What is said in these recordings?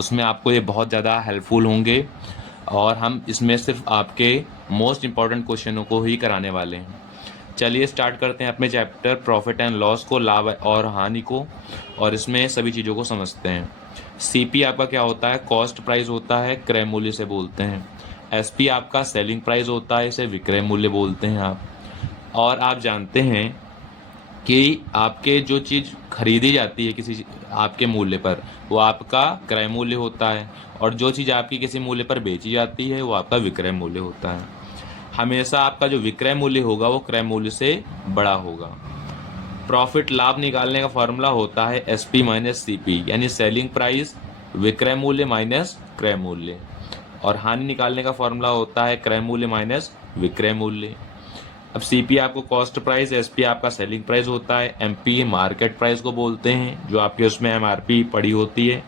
उसमें आपको ये बहुत ज़्यादा हेल्पफुल होंगे और हम इसमें सिर्फ आपके मोस्ट इम्पॉर्टेंट क्वेश्चनों को ही कराने वाले हैं। चलिए स्टार्ट करते हैं अपने चैप्टर प्रॉफिट एंड लॉस को, लाभ और हानि को, और इसमें सभी चीज़ों को समझते हैं। सीपी आपका क्या होता है? कॉस्ट प्राइस होता है, क्रय मूल्य से बोलते हैं। एसपी आपका सेलिंग प्राइस होता है, इसे विक्रय मूल्य बोलते हैं आप। और आप जानते हैं कि आपके जो चीज़ खरीदी जाती है आपके मूल्य पर, वो आपका क्रय मूल्य होता है, और जो चीज़ आपकी किसी मूल्य पर बेची जाती है वो आपका विक्रय मूल्य होता है। हमेशा आपका जो विक्रय मूल्य होगा वो क्रय मूल्य से बड़ा होगा। प्रॉफिट लाभ निकालने का फॉर्मूला होता है एसपी माइनस सीपी, यानी सेलिंग प्राइस विक्रय मूल्य माइनस क्रय मूल्य। और हानि निकालने का फॉर्मूला होता है क्रय मूल्य माइनस विक्रय मूल्य। अब सीपी आपको कॉस्ट प्राइस, एसपी आपका सेलिंग प्राइस होता है, एमपी मार्केट प्राइस को बोलते हैं जो आपके उसमें एमआरपी पड़ी होती है।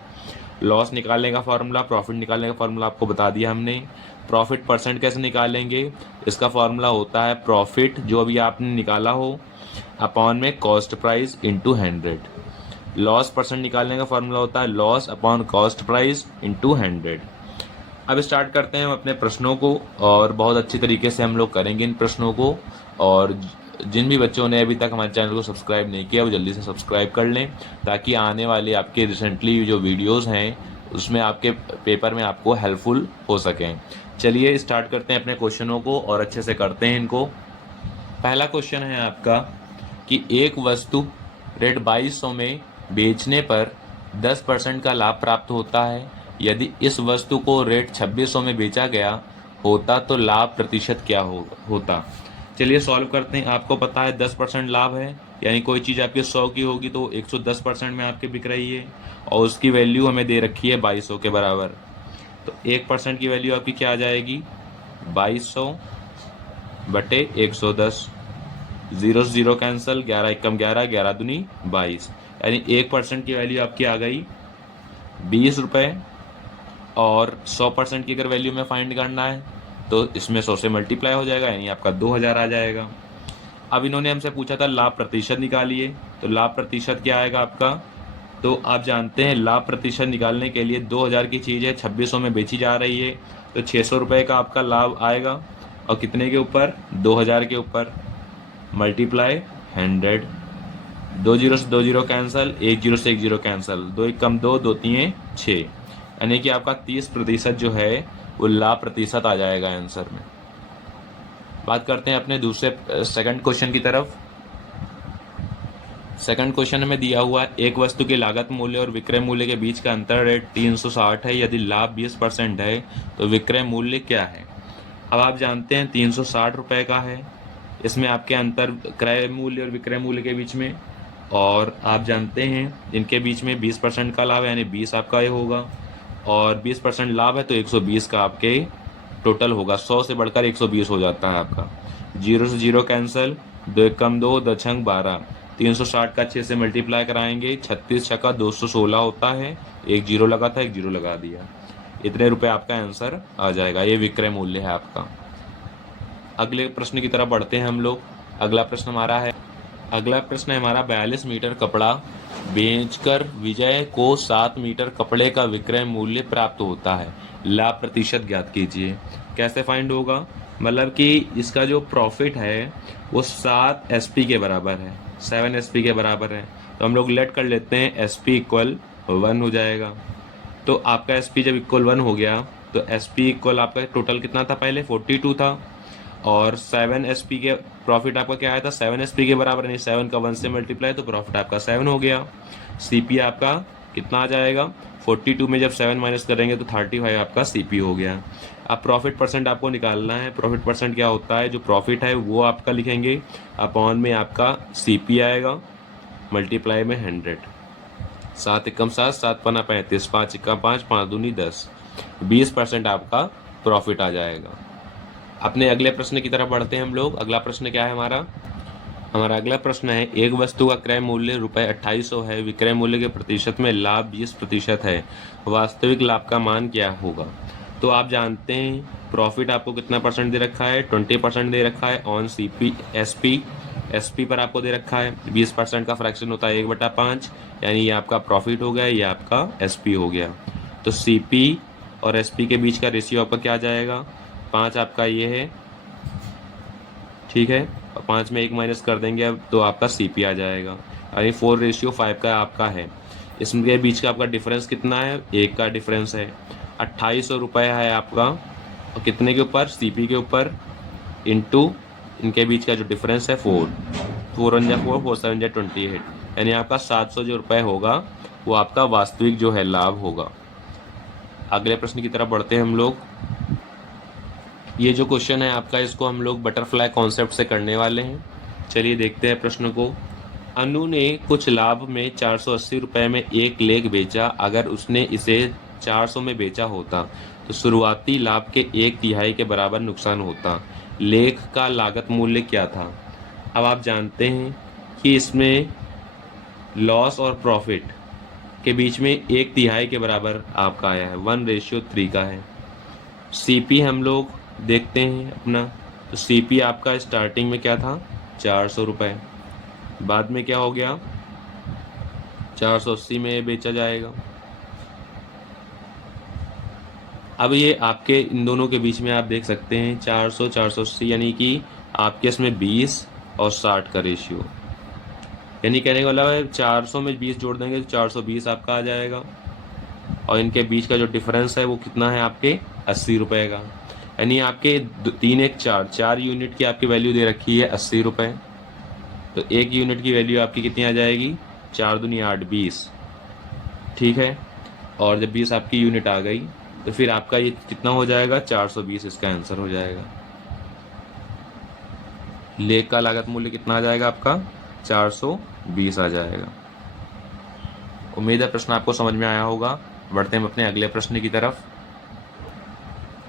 लॉस निकालने का फॉर्मूला, प्रॉफिट निकालने का फॉर्मूला आपको बता दिया हमने। प्रॉफिट परसेंट कैसे निकालेंगे? इसका फॉर्मूला होता है प्रॉफिट जो अभी आपने निकाला हो अपॉन में cost price into 100। Loss percent निकालने का फॉर्मूला होता है loss upon cost price into 100। अब स्टार्ट करते हैं हम अपने प्रश्नों को, और बहुत अच्छी तरीके से हम लोग करेंगे इन प्रश्नों को। और जिन भी बच्चों ने अभी तक हमारे चैनल को सब्सक्राइब नहीं किया वो जल्दी से सब्सक्राइब कर लें, ताकि आने वाले आपके रिसेंटली जो वीडियोस हैं उसमें आपके पेपर में आपको हेल्पफुल हो सकें। चलिए स्टार्ट करते हैं अपने क्वेश्चनों को और अच्छे से करते हैं इनको। पहला क्वेश्चन है आपका कि एक वस्तु रेट 2200 में बेचने पर 10% का लाभ प्राप्त होता है। यदि इस वस्तु को रेट 2600 में बेचा गया होता तो लाभ प्रतिशत क्या होता? चलिए सॉल्व करते हैं। आपको पता है 10% लाभ है, यानी कोई चीज़ आपकी 100 की होगी तो 110% में आपके बिक रही है, और उसकी वैल्यू हमें दे रखी है 2200 के बराबर। तो 1% की वैल्यू आपकी क्या आ जाएगी? 2200 बटे 110। जीरो से जीरो कैंसिल, 11 एकम 11, 11 दूनी 22, यानी 1% की वैल्यू आपकी आ गई 20 रुपये। और 100% की अगर वैल्यू में फाइंड करना है तो इसमें 100 से मल्टीप्लाई हो जाएगा, यानी आपका 2000 आ जाएगा। अब इन्होंने हमसे पूछा था लाभ प्रतिशत निकालिए, तो लाभ प्रतिशत क्या आएगा आपका? तो आप जानते हैं लाभ प्रतिशत निकालने के लिए 2000 की चीज़ है, 2600 में बेची जा रही है, तो 600 रुपये का आपका लाभ आएगा। और कितने के ऊपर? 2000 के ऊपर, मल्टीप्लाई 100। 2 जीरो से 2 जीरो कैंसिल, 1 जीरो से 1 जीरो कैंसिल, 2 एक कम 2, 2 तीन 6, यानी कि आपका 30% जो है वो लाभ प्रतिशत आ जाएगा आंसर में। बात करते हैं अपने दूसरे सेकंड क्वेश्चन की तरफ। सेकंड क्वेश्चन में दिया हुआ है एक वस्तु के लागत मूल्य और विक्रय मूल्य के बीच का अंतर रेट 360 है। यदि लाभ 20% है तो विक्रय मूल्य क्या है? अब आप जानते हैं 360 रुपये का है, इसमें आपके अंतर क्रय मूल्य और विक्रय मूल्य के बीच में, और आप जानते हैं इनके बीच में 20% का लाभ है, यानी 20 आपका ये होगा, और 20% लाभ है तो 120 का आपके टोटल होगा। 100 से बढ़कर 120 हो जाता है आपका। जीरो से जीरो कैंसिल, 2 एक कम 2, 2 छंग 12, 360 का 6 से मल्टीप्लाई कराएंगे, 36 छक्का 216 होता है। एक जीरो लगा था, एक जीरो लगा दिया, इतने रुपए आपका आंसर आ जाएगा। ये विक्रय मूल्य है आपका। अगले प्रश्न की तरफ बढ़ते हैं हम लोग। अगला प्रश्न है हमारा 42 मीटर कपड़ा बेचकर विजय को 7 मीटर कपड़े का विक्रय मूल्य प्राप्त होता है। लाभ प्रतिशत ज्ञात कीजिए। कैसे फाइंड होगा? मतलब कि इसका जो प्रॉफिट है वो 7 एसपी के बराबर है, 7 एसपी के बराबर है। तो हम लोग लेट कर लेते हैं एसपी इक्वल 1 हो जाएगा। तो आपका एसपी जब इक्वल 1 हो गया तो एसपी इक्वल आपका टोटल कितना था? पहले 42 था, और 7 एसपी के प्रॉफिट आपका क्या आया था? 7 एसपी के बराबर, यानी 7 का 1 से मल्टीप्लाई, तो प्रॉफिट आपका 7 हो गया। सीपी आपका कितना आ जाएगा? 42 में जब 7 माइनस करेंगे तो 35 आपका सीपी हो गया। अब प्रॉफिट परसेंट आपको निकालना है। प्रॉफिट परसेंट क्या होता है? जो प्रॉफिट है वो आपका लिखेंगे, अपॉन में आपका सीपी आएगा, मल्टीप्लाई में 100। 7 एकम 7, 7 पन्ना 35, 5 एकम 5, 5 दूनी 10, 20% आपका प्रॉफिट आ जाएगा। अपने अगले प्रश्न की तरफ बढ़ते हैं हम लोग। अगला प्रश्न क्या है हमारा अगला प्रश्न है एक वस्तु का क्रय मूल्य रुपये 2800 है, विक्रय मूल्य के प्रतिशत में लाभ 20% है, वास्तविक लाभ का मान क्या होगा? तो आप जानते हैं प्रॉफिट आपको कितना परसेंट दे रखा है? 20% दे रखा है ऑन सीपी एसपी पर आपको दे रखा है। 20% का फ्रैक्शन होता है 1/5, यानी ये आपका प्रॉफिट हो गया, ये आपका एसपी हो गया। तो CP और SP के बीच का रेशियो आपका क्या आ जाएगा, 5 आपका ये है, ठीक है, और 5 में 1 माइनस कर देंगे अब तो आपका CP आ जाएगा, और ये 4:5 का आपका है। इसके बीच का आपका डिफरेंस कितना है, 1 का डिफरेंस है। 2800 रुपये है आपका, और कितने के ऊपर, CP के ऊपर, इंटू इनके बीच का जो डिफरेंस है 4 1 जा 4 4 7 जा 28, यानी आपका 700 जो रुपये होगा वो आपका वास्तविक जो है लाभ होगा। अगले प्रश्न की तरफ बढ़ते हैं हम लोग। ये जो क्वेश्चन है आपका, इसको हम लोग बटरफ्लाई कॉन्सेप्ट से करने वाले हैं। चलिए देखते हैं प्रश्न को। अनु ने कुछ लाभ में 480 रुपये में एक लेख बेचा। अगर उसने इसे 400 में बेचा होता तो शुरुआती लाभ के 1/3 के बराबर नुकसान होता। लेख का लागत मूल्य क्या था। अब आप जानते हैं कि इसमें लॉस और प्रॉफिट के बीच में 1/3 के बराबर आपका आया है, 1:3 का है। CP हम लोग देखते हैं अपना, तो CP आपका स्टार्टिंग में क्या था, 400 रुपये, बाद में क्या हो गया, 480 में बेचा जाएगा। अब ये आपके इन दोनों के बीच में आप देख सकते हैं 400 480, यानी कि आपके इसमें 20 और 60 का रेशियो, यानी कहने वाला है 400 में 20 जोड़ देंगे तो 420 आपका आ जाएगा, और इनके बीच का जो डिफरेंस है वो कितना है आपके 80 रुपये का, यानी आपके 3 1 4 यूनिट की आपकी वैल्यू दे रखी है 80 रुपये, तो 1 यूनिट की वैल्यू आपकी कितनी आ जाएगी, 4 दूनी 8 20, ठीक है। और जब 20 आपकी यूनिट आ गई तो फिर आपका ये कितना हो जाएगा, 420 इसका आंसर हो जाएगा। लेख का लागत मूल्य कितना आ जाएगा आपका, 420 आ जाएगा। उम्मीद है प्रश्न आपको समझ में आया होगा। बढ़ते हैं अपने अगले प्रश्न की तरफ।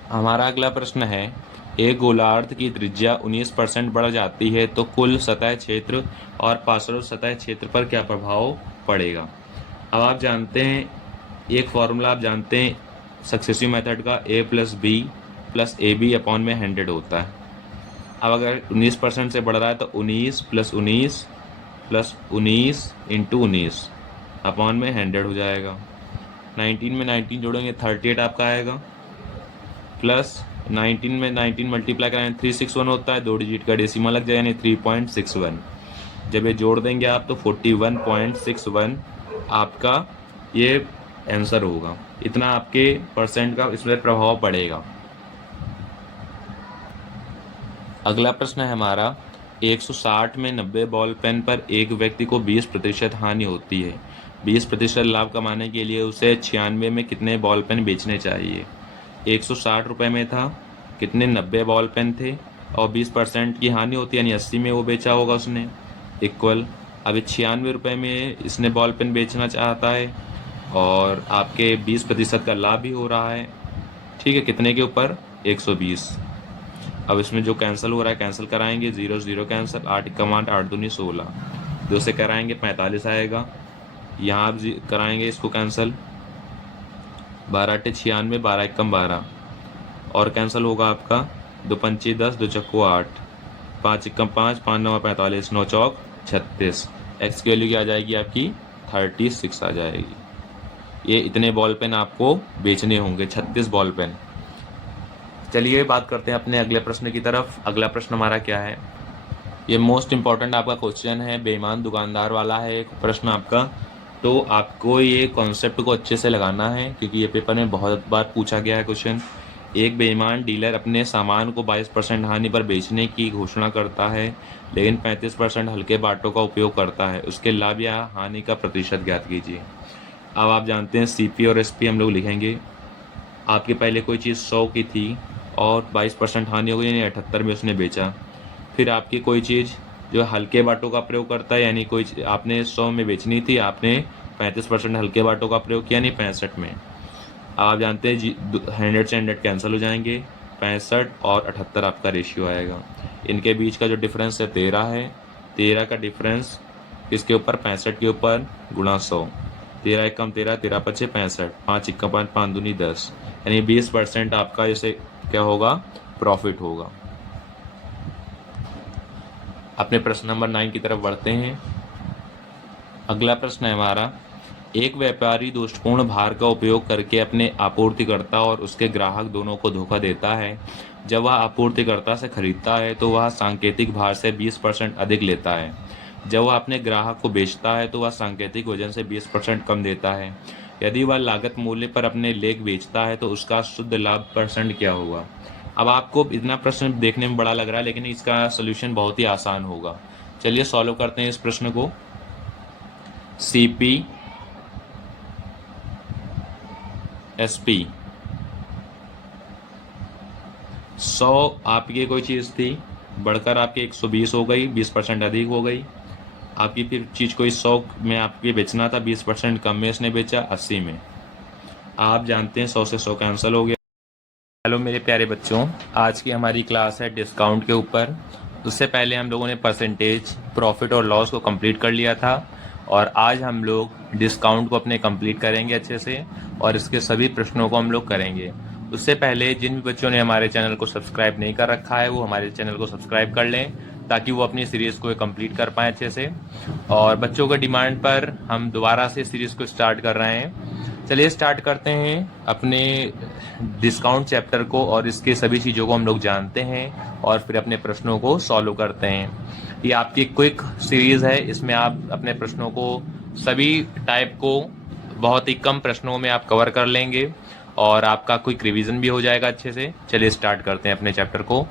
हमारा अगला प्रश्न है, एक गोलार्ध की त्रिज्या 19% बढ़ जाती है तो कुल सतह क्षेत्र और पार्श्व सतह क्षेत्र पर क्या प्रभाव पड़ेगा। अब आप जानते हैं एक फॉर्मूला आप जानते हैं सक्सेसिव मेथड का, A+B + AB/100 होता है। अब अगर 19% से बढ़ रहा है तो 19 + 19 + 19 × 19/100 हो जाएगा। 19 में 19 जोड़ेंगे 38 आपका आएगा, प्लस 19 में 19 मल्टीप्लाई कराएंगे 361 होता है, 2 डिजिट का डेसिमल लग जाएगा, यानी 3.61। जब ये जोड़ देंगे आप तो 41.61 आपका ये आंसर होगा। इतना आपके परसेंट का इसमें प्रभाव पड़ेगा। अगला प्रश्न है हमारा, 160 में 90 बॉल पेन पर एक व्यक्ति को 20% हानि होती है। 20% लाभ कमाने के लिए उसे 96 में कितने बॉल पेन बेचने चाहिए। 160 रुपये में था, कितने 90 बॉल पेन थे, और 20% की हानि होती है, यानी 80 में वो बेचा होगा उसने, इक्वल। अब 96 रुपये में इसने बॉल पेन बेचना चाहता है और आपके 20% का लाभ भी हो रहा है, ठीक है, कितने के ऊपर, 120। अब इसमें जो कैंसिल हो रहा है कैंसिल कराएंगे, 0 0 कैंसिल, 8 कमांड 8 दूनी 16, 2 से कराएंगे 45 आएगा। यहाँ आप कराएंगे इसको कैंसिल, 12 8 96, 12 1 12, और कैंसिल होगा आपका 2 पंचे 10, 2 चक्को 8, 5 1 5, 5 9 45, 9 चौक 36। एक्स की वैल्यू क्या आ जाएगी आपकी, 36 आ जाएगी। ये इतने बॉल पेन आपको बेचने होंगे, 36 बॉल पेन। चलिए बात करते हैं अपने अगले प्रश्न की तरफ। अगला प्रश्न हमारा क्या है, ये मोस्ट इम्पॉर्टेंट आपका क्वेश्चन है, बेईमान दुकानदार वाला है एक प्रश्न आपका। तो आपको ये कॉन्सेप्ट को अच्छे से लगाना है क्योंकि ये पेपर में बहुत बार पूछा गया है क्वेश्चन। एक बेईमान डीलर अपने सामान को 22% हानि पर बेचने की घोषणा करता है लेकिन 35% हल्के बाटों का उपयोग करता है। उसके लाभ या हानि का प्रतिशत ज्ञात कीजिए। अब आप जानते हैं CP और SP हम लोग लिखेंगे। आपके पहले कोई चीज़ 100 की थी और 22% हानि हो गई, यानी 78 में उसने बेचा। फिर आपकी कोई चीज़ जो हल्के बाटों का प्रयोग करता है, यानी कोई आपने 100 में बेचनी थी, आपने 35% हल्के बाटों का प्रयोग किया, यानी 65 में। आप जानते हैं 100 से 100 कैंसिल हो जाएंगे, 65 और 78 आपका रेशियो आएगा। इनके बीच का जो डिफरेंस है 13 है, 13 का डिफरेंस इसके ऊपर 65 के ऊपर गुणा 100, 13 1 13, 13 5 65, 5 1 5, 5 दूनी 10, यानी 20% आपका इसे क्या होगा, प्रॉफिट होगा। अपने प्रश्न नंबर 9 की तरफ बढ़ते हैं। अगला प्रश्न है हमारा, एक व्यापारी दोषपूर्ण भार का उपयोग करके अपने आपूर्तिकर्ता और उसके ग्राहक दोनों को धोखा देता है। जब वह आपूर्तिकर्ता से खरीदता है तो वह सांकेतिक भार से 20% अधिक लेता है। जब वह अपने ग्राहक को बेचता है तो वह सांकेतिक वजन से 20% कम देता है। यदि वह लागत मूल्य पर अपने लेख बेचता है तो उसका शुद्ध लाभ परसेंट क्या होगा। अब आपको इतना प्रश्न देखने में बड़ा लग रहा है, लेकिन इसका सोल्यूशन बहुत ही आसान होगा। चलिए सॉल्व करते हैं इस प्रश्न को। CP SP 100 आपकी कोई चीज़ थी, बढ़कर आपकी 120 हो गई, 20% अधिक हो गई। आपकी फिर चीज़ कोई 100 में आपके बेचना था, 20% कम में इसने बेचा 80 में। आप जानते हैं 100 से 100 कैंसिल हो गया। हेलो मेरे प्यारे बच्चों, आज की हमारी क्लास है डिस्काउंट के ऊपर। उससे पहले हम लोगों ने परसेंटेज, प्रॉफिट और लॉस को कंप्लीट कर लिया था, और आज हम लोग डिस्काउंट को अपने कंप्लीट करेंगे अच्छे से, और इसके सभी प्रश्नों को हम लोग करेंगे। उससे पहले जिन भी बच्चों ने हमारे चैनल को सब्सक्राइब नहीं कर रखा है वो हमारे चैनल को सब्सक्राइब कर लें, ताकि वो अपनी सीरीज़ को कंप्लीट कर पाएँ अच्छे से। और बच्चों के डिमांड पर हम दोबारा से सीरीज़ को स्टार्ट कर रहे हैं। चलिए स्टार्ट करते हैं अपने डिस्काउंट चैप्टर को, और इसके सभी चीज़ों को हम लोग जानते हैं और फिर अपने प्रश्नों को सॉल्व करते हैं। ये आपकी क्विक सीरीज़ है, इसमें आप अपने प्रश्नों को, सभी टाइप को बहुत ही कम प्रश्नों में आप कवर कर लेंगे, और आपका क्विक रिवीजन भी हो जाएगा अच्छे से। चलिए स्टार्ट करते हैं अपने चैप्टर को।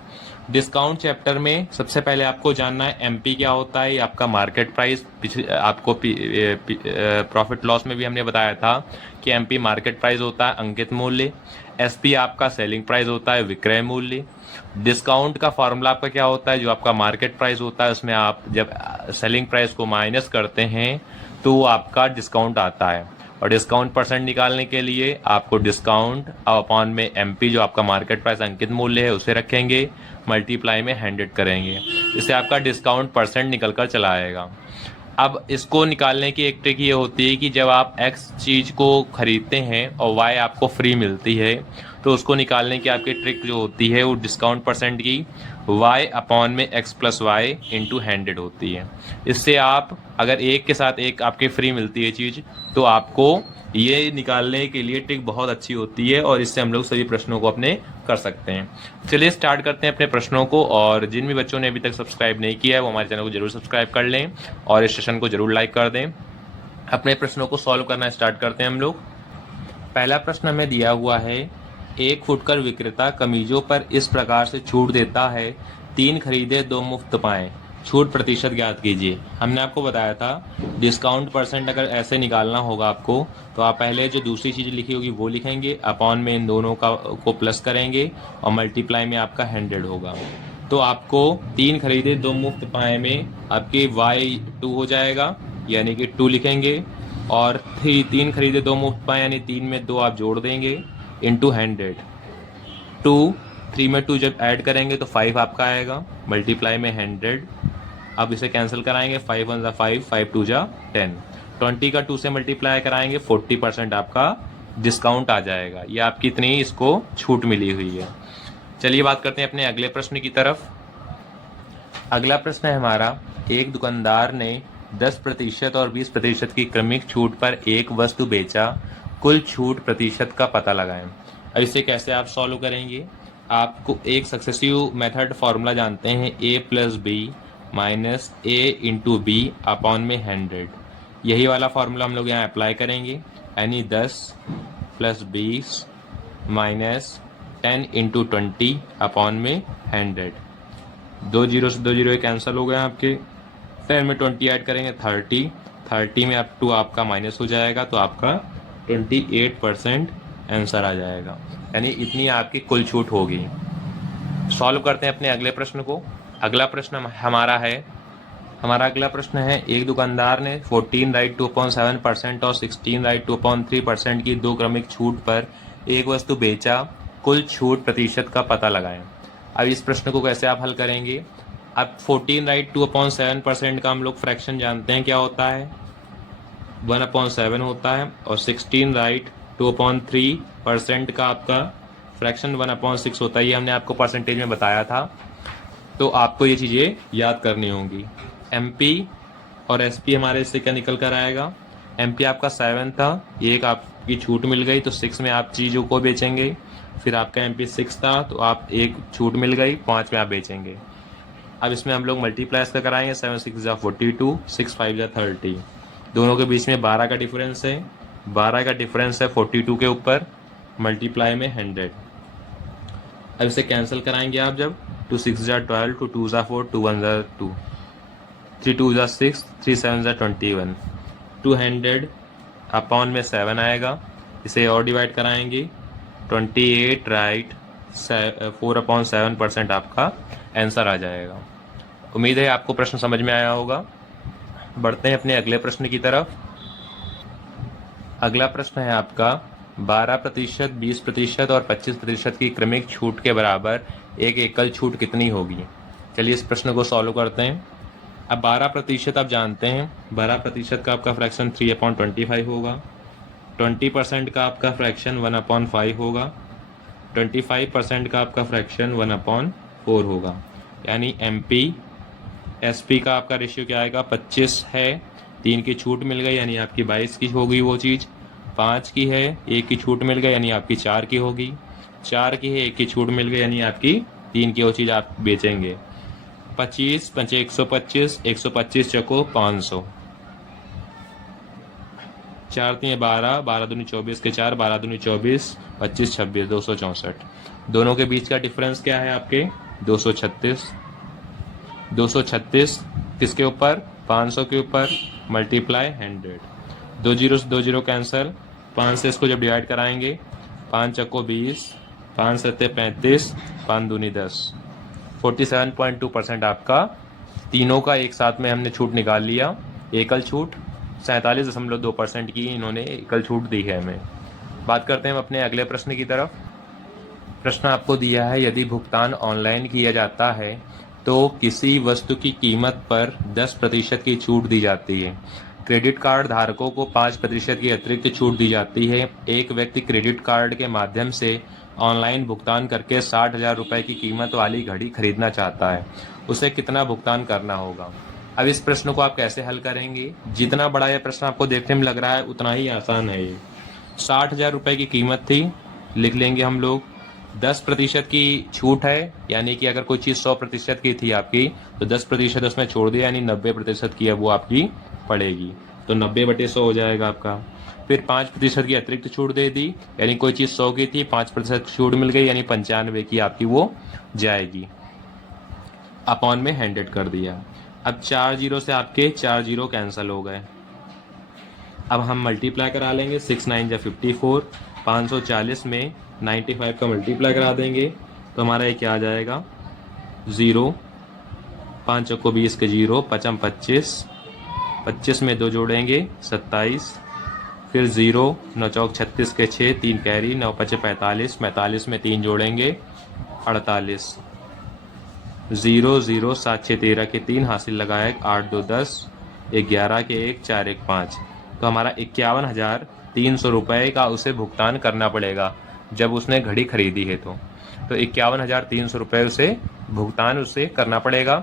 डिस्काउंट चैप्टर में सबसे पहले आपको जानना है एमपी क्या होता है। आपका मार्केट प्राइस, आपको प्रॉफिट लॉस में भी हमने बताया था कि एमपी मार्केट प्राइस होता है, अंकित मूल्य। एसपी आपका सेलिंग प्राइस होता है, विक्रय मूल्य। डिस्काउंट का फॉर्मूला आपका क्या होता है, जो आपका मार्केट प्राइस होता है उसमें आप जब सेलिंग प्राइस को माइनस करते हैं तो वो आपका डिस्काउंट आता है। और डिस्काउंट परसेंट निकालने के लिए आपको डिस्काउंट अपॉन में एमपी, जो आपका मार्केट प्राइस अंकित मूल्य है, उसे रखेंगे, मल्टीप्लाई में 100 करेंगे। इससे आपका डिस्काउंट परसेंट निकल कर चला आएगा। अब इसको निकालने की एक ट्रिक ये होती है कि जब आप एक्स चीज़ को खरीदते हैं और वाई आपको फ्री मिलती है, तो उसको निकालने की आपकी ट्रिक जो होती है वो डिस्काउंट परसेंट की y अपॉन में x प्लस वाई इंटू 100 होती है। इससे आप अगर एक के साथ एक आपके फ्री मिलती है चीज़, तो आपको ये निकालने के लिए ट्रिक बहुत अच्छी होती है, और इससे हम लोग सभी प्रश्नों को अपने कर सकते हैं। चलिए स्टार्ट करते हैं अपने प्रश्नों को, और जिन भी बच्चों ने अभी तक सब्सक्राइब नहीं किया है वो हमारे चैनल को जरूर सब्सक्राइब कर लें, और इस सेशन को जरूर लाइक कर दें। अपने प्रश्नों को सॉल्व करना स्टार्ट करते हैं हम लोग। पहला प्रश्न हमें दिया हुआ है, एक फुटकर विक्रेता कमीजों पर इस प्रकार से छूट देता है, 3 खरीदे 2 मुफ्त पाएं, छूट प्रतिशत ज्ञात कीजिए। हमने आपको बताया था डिस्काउंट परसेंट अगर ऐसे निकालना होगा आपको, तो आप पहले जो दूसरी चीज़ लिखी होगी वो लिखेंगे, अपॉन में इन दोनों का को प्लस करेंगे, और मल्टीप्लाई में आपका 100 होगा। तो आपको 3 खरीदे 2 मुफ्त पाए में आपके y2 हो जाएगा, यानी कि 2 लिखेंगे, और 3 खरीदे 2 मुफ्त पाए यानी 3 में 2 आप जोड़ देंगे, इंटू 100। 3 में 2 जब ऐड करेंगे तो 5 आपका आएगा, मल्टीप्लाई में 100। अब इसे कैंसिल कराएंगे, 5 1 = 5, 5 2 = 10। 20 का 2 से मल्टीप्लाई कराएंगे, 40% आपका डिस्काउंट आ जाएगा। ये आपकी इतनी इसको छूट मिली हुई है। चलिए बात करते हैं अपने अगले प्रश्न की तरफ। अगला प्रश्न है हमारा, एक दुकानदार ने 10% और 20% की क्रमिक छूट पर एक वस्तु बेचा, कुल छूट प्रतिशत का पता लगाएं। अब इसे कैसे आप सॉल्व करेंगे। आपको एक सक्सेसिव मेथड फॉर्मूला जानते हैं, a plus b minus a into b upon में 100। यही वाला फार्मूला हम लोग यहाँ अप्लाई करेंगे, यानी 10 प्लस 20 माइनस 10 इंटू 20 अपॉन में 100। 2 जीरो से 2 जीरो कैंसिल हो गए आपके, 10 में 20 ऐड करेंगे 30, 30 में आप 2 आपका माइनस हो जाएगा, तो आपका 28% आंसर आ जाएगा, यानी इतनी आपकी कुल छूट होगी। सॉल्व करते हैं अपने अगले प्रश्न को। अगला प्रश्न हमारा अगला प्रश्न है, एक दुकानदार ने 14 राइट 2.7% और 16 राइट 2.3% की 2 क्रमिक छूट पर एक वस्तु बेचा, कुल छूट प्रतिशत का पता लगाएं। अब इस प्रश्न को कैसे आप हल करेंगे। अब 14 राइट 2.7% का हम लोग फ्रैक्शन जानते हैं क्या होता है, 1/7 होता है, और 16 राइट 2.3% का आपका फ्रैक्शन 1/6 होता है। ये हमने आपको परसेंटेज में बताया था, तो आपको ये चीज़ें याद करनी होंगी। एमपी और एसपी हमारे इससे क्या निकल कर आएगा, MP आपका 7 था, ये एक आपकी छूट मिल गई तो 6 में आप चीज़ों को बेचेंगे। फिर आपका MP 6 था तो आप एक छूट मिल गई, 5 में आप बेचेंगे। अब इसमें हम लोग मल्टीप्लाई इसका कराएंगे, 7 6 जा 42, 6 5 जा 30। दोनों के बीच में 12 का डिफरेंस है, 12 का डिफरेंस है 42 के ऊपर, मल्टीप्लाई में 100। अब इसे कैंसिल कराएंगे आप जब, 2 6 जा 12, 2 2 जा 4, 2 1 जा 2, 3 2 जा 6, 3 7 जा 21, 200 अपॉन में 7 आएगा। इसे और डिवाइड कराएंगे, 28 राइट, 4/7% आपका आंसर आ जाएगा। उम्मीद है आपको प्रश्न समझ में आया होगा। बढ़ते हैं अपने अगले प्रश्न की तरफ। अगला प्रश्न है आपका 12%, 20% और 25% की क्रमिक छूट के बराबर एक एकल छूट कितनी होगी। चलिए इस प्रश्न को सॉल्व करते हैं। अब 12% आप जानते हैं, 12% का आपका फ्रैक्शन 3/25 होगा, 20% का आपका फ्रैक्शन 1/5 होगा, 25% का आपका फ्रैक्शन 1/4 होगा। यानी MP SP का आपका रेशियो क्या आएगा, 25 है, 3 की छूट मिल गई यानी आपकी 22 की होगी वो चीज़, 5 की है, 1 की छूट मिल गई यानी आपकी 4 की होगी, 4 की है, 1 की छूट मिल गई यानी आपकी 3 की वो चीज़ आप बेचेंगे। 25 पंचे 125, 125 चको 500, 4 3 12, 12 दूनी 24 के 4, 12 दूनी 24, 25 26, 264। दोनों के बीच का डिफरेंस क्या है आपके, 236। 236 किसके ऊपर, 500 के ऊपर, मल्टीप्लाई 100। 2 जीरो से 2 जीरो कैंसिल, 5 से इसको जब डिवाइड कराएंगे, 5 चक्को 20, 5 सत्ते 35, 5 दूनी 10, 47.2% आपका तीनों का एक साथ में हमने छूट निकाल लिया। एकल छूट 47.2% की इन्होंने एकल छूट दी है हमें। बात करते हैं हम अपने अगले प्रश्न की तरफ। प्रश्न आपको दिया है, यदि भुगतान ऑनलाइन किया जाता है तो किसी वस्तु की कीमत पर 10% की छूट दी जाती है। क्रेडिट कार्ड धारकों को 5% की अतिरिक्त छूट दी जाती है। एक व्यक्ति क्रेडिट कार्ड के माध्यम से ऑनलाइन भुगतान करके 60,000 रुपये की कीमत वाली घड़ी खरीदना चाहता है, उसे कितना भुगतान करना होगा। अब इस प्रश्न को आप कैसे हल करेंगे, जितना बड़ा यह प्रश्न आपको देखने में लग रहा है उतना ही आसान है ये। 60,000 रुपये की कीमत थी, लिख लेंगे हम लोग, 10% की छूट है, यानी कि अगर कोई चीज़ 100% की थी आपकी तो 10% उसमें छोड़ दिया, यानी 90% की है वो आपकी पड़ेगी, तो 90/100 हो जाएगा आपका। फिर 5% की अतिरिक्त छूट दे दी, यानी कोई चीज़ 100 की थी, 5% छूट मिल गई, यानी 95 की आपकी वो जाएगी। अपॉन में 100 कर दिया। अब 4 जीरो से आपके 4 जीरो कैंसिल हो गए। अब हम मल्टीप्लाई करा लेंगे, 6 9 जा 54, 540 में 95 का मल्टीप्लाई करा देंगे तो हमारा ये क्या आ जाएगा, 0, 5 चौको 20 के 0, 5 25, 25 में 2 जोड़ेंगे 27, फिर 0, 9 चौक 36 के 6, 3 कैरी, 9 5 45, 45 में 3 जोड़ेंगे 48, 0 0 7 6 13 के 3 हासिल लगाए, 8 2 10, 11 के 1 4 1 5, तो हमारा 51,300 रुपये का उसे भुगतान करना पड़ेगा जब उसने घड़ी खरीदी है तो 51,300 रुपये उसे भुगतान उसे करना पड़ेगा।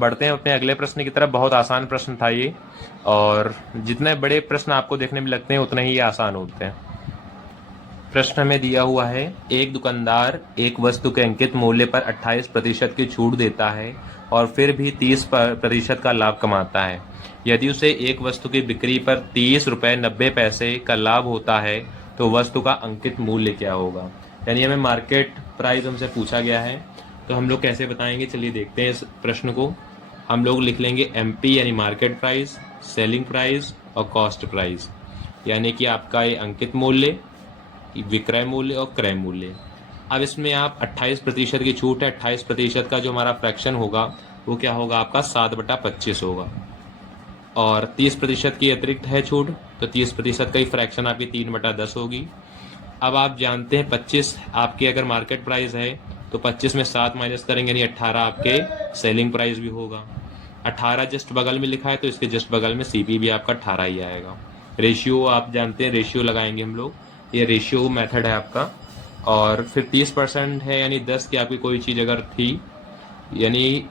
बढ़ते हैं अपने अगले प्रश्न की तरफ। बहुत आसान प्रश्न था ये, और जितने बड़े प्रश्न आपको देखने में लगते हैं उतने ही ये आसान होते हैं। प्रश्न में दिया हुआ है, एक दुकानदार एक वस्तु के अंकित मूल्य पर 28% की छूट देता है और फिर भी 30% का लाभ कमाता है। यदि उसे एक वस्तु की बिक्री पर 30 रुपये 90 पैसे का लाभ होता है तो वस्तु का अंकित मूल्य क्या होगा। यानी हमें मार्केट प्राइस हमसे पूछा गया है, तो हम लोग कैसे बताएंगे, चलिए देखते हैं इस प्रश्न को। हम लोग लिख लेंगे MP यानी मार्केट प्राइस, सेलिंग प्राइस और कॉस्ट प्राइस, यानी कि आपका ये अंकित मूल्य, विक्रय मूल्य और क्रय मूल्य। अब इसमें आप 28% की छूट है, 28% का जो हमारा फ्रैक्शन होगा वो क्या होगा आपका 7/25 होगा, और 30% की अतिरिक्त है छूट, तो 30% का ही फ्रैक्शन आपकी 3/10 होगी। अब आप जानते हैं 25 आपकी अगर मार्केट प्राइस है तो 25 में 7 माइनस करेंगे यानी 18 आपके सेलिंग प्राइस भी होगा। 18 जस्ट बगल में लिखा है तो इसके जस्ट बगल में CP भी आपका 18 ही आएगा। रेशियो आप जानते हैं, रेशियो लगाएंगे हम लोग, ये रेशियो मेथड है आपका। और फिर 30% है, यानी 10 की आपकी कोई चीज़ अगर थी, यानी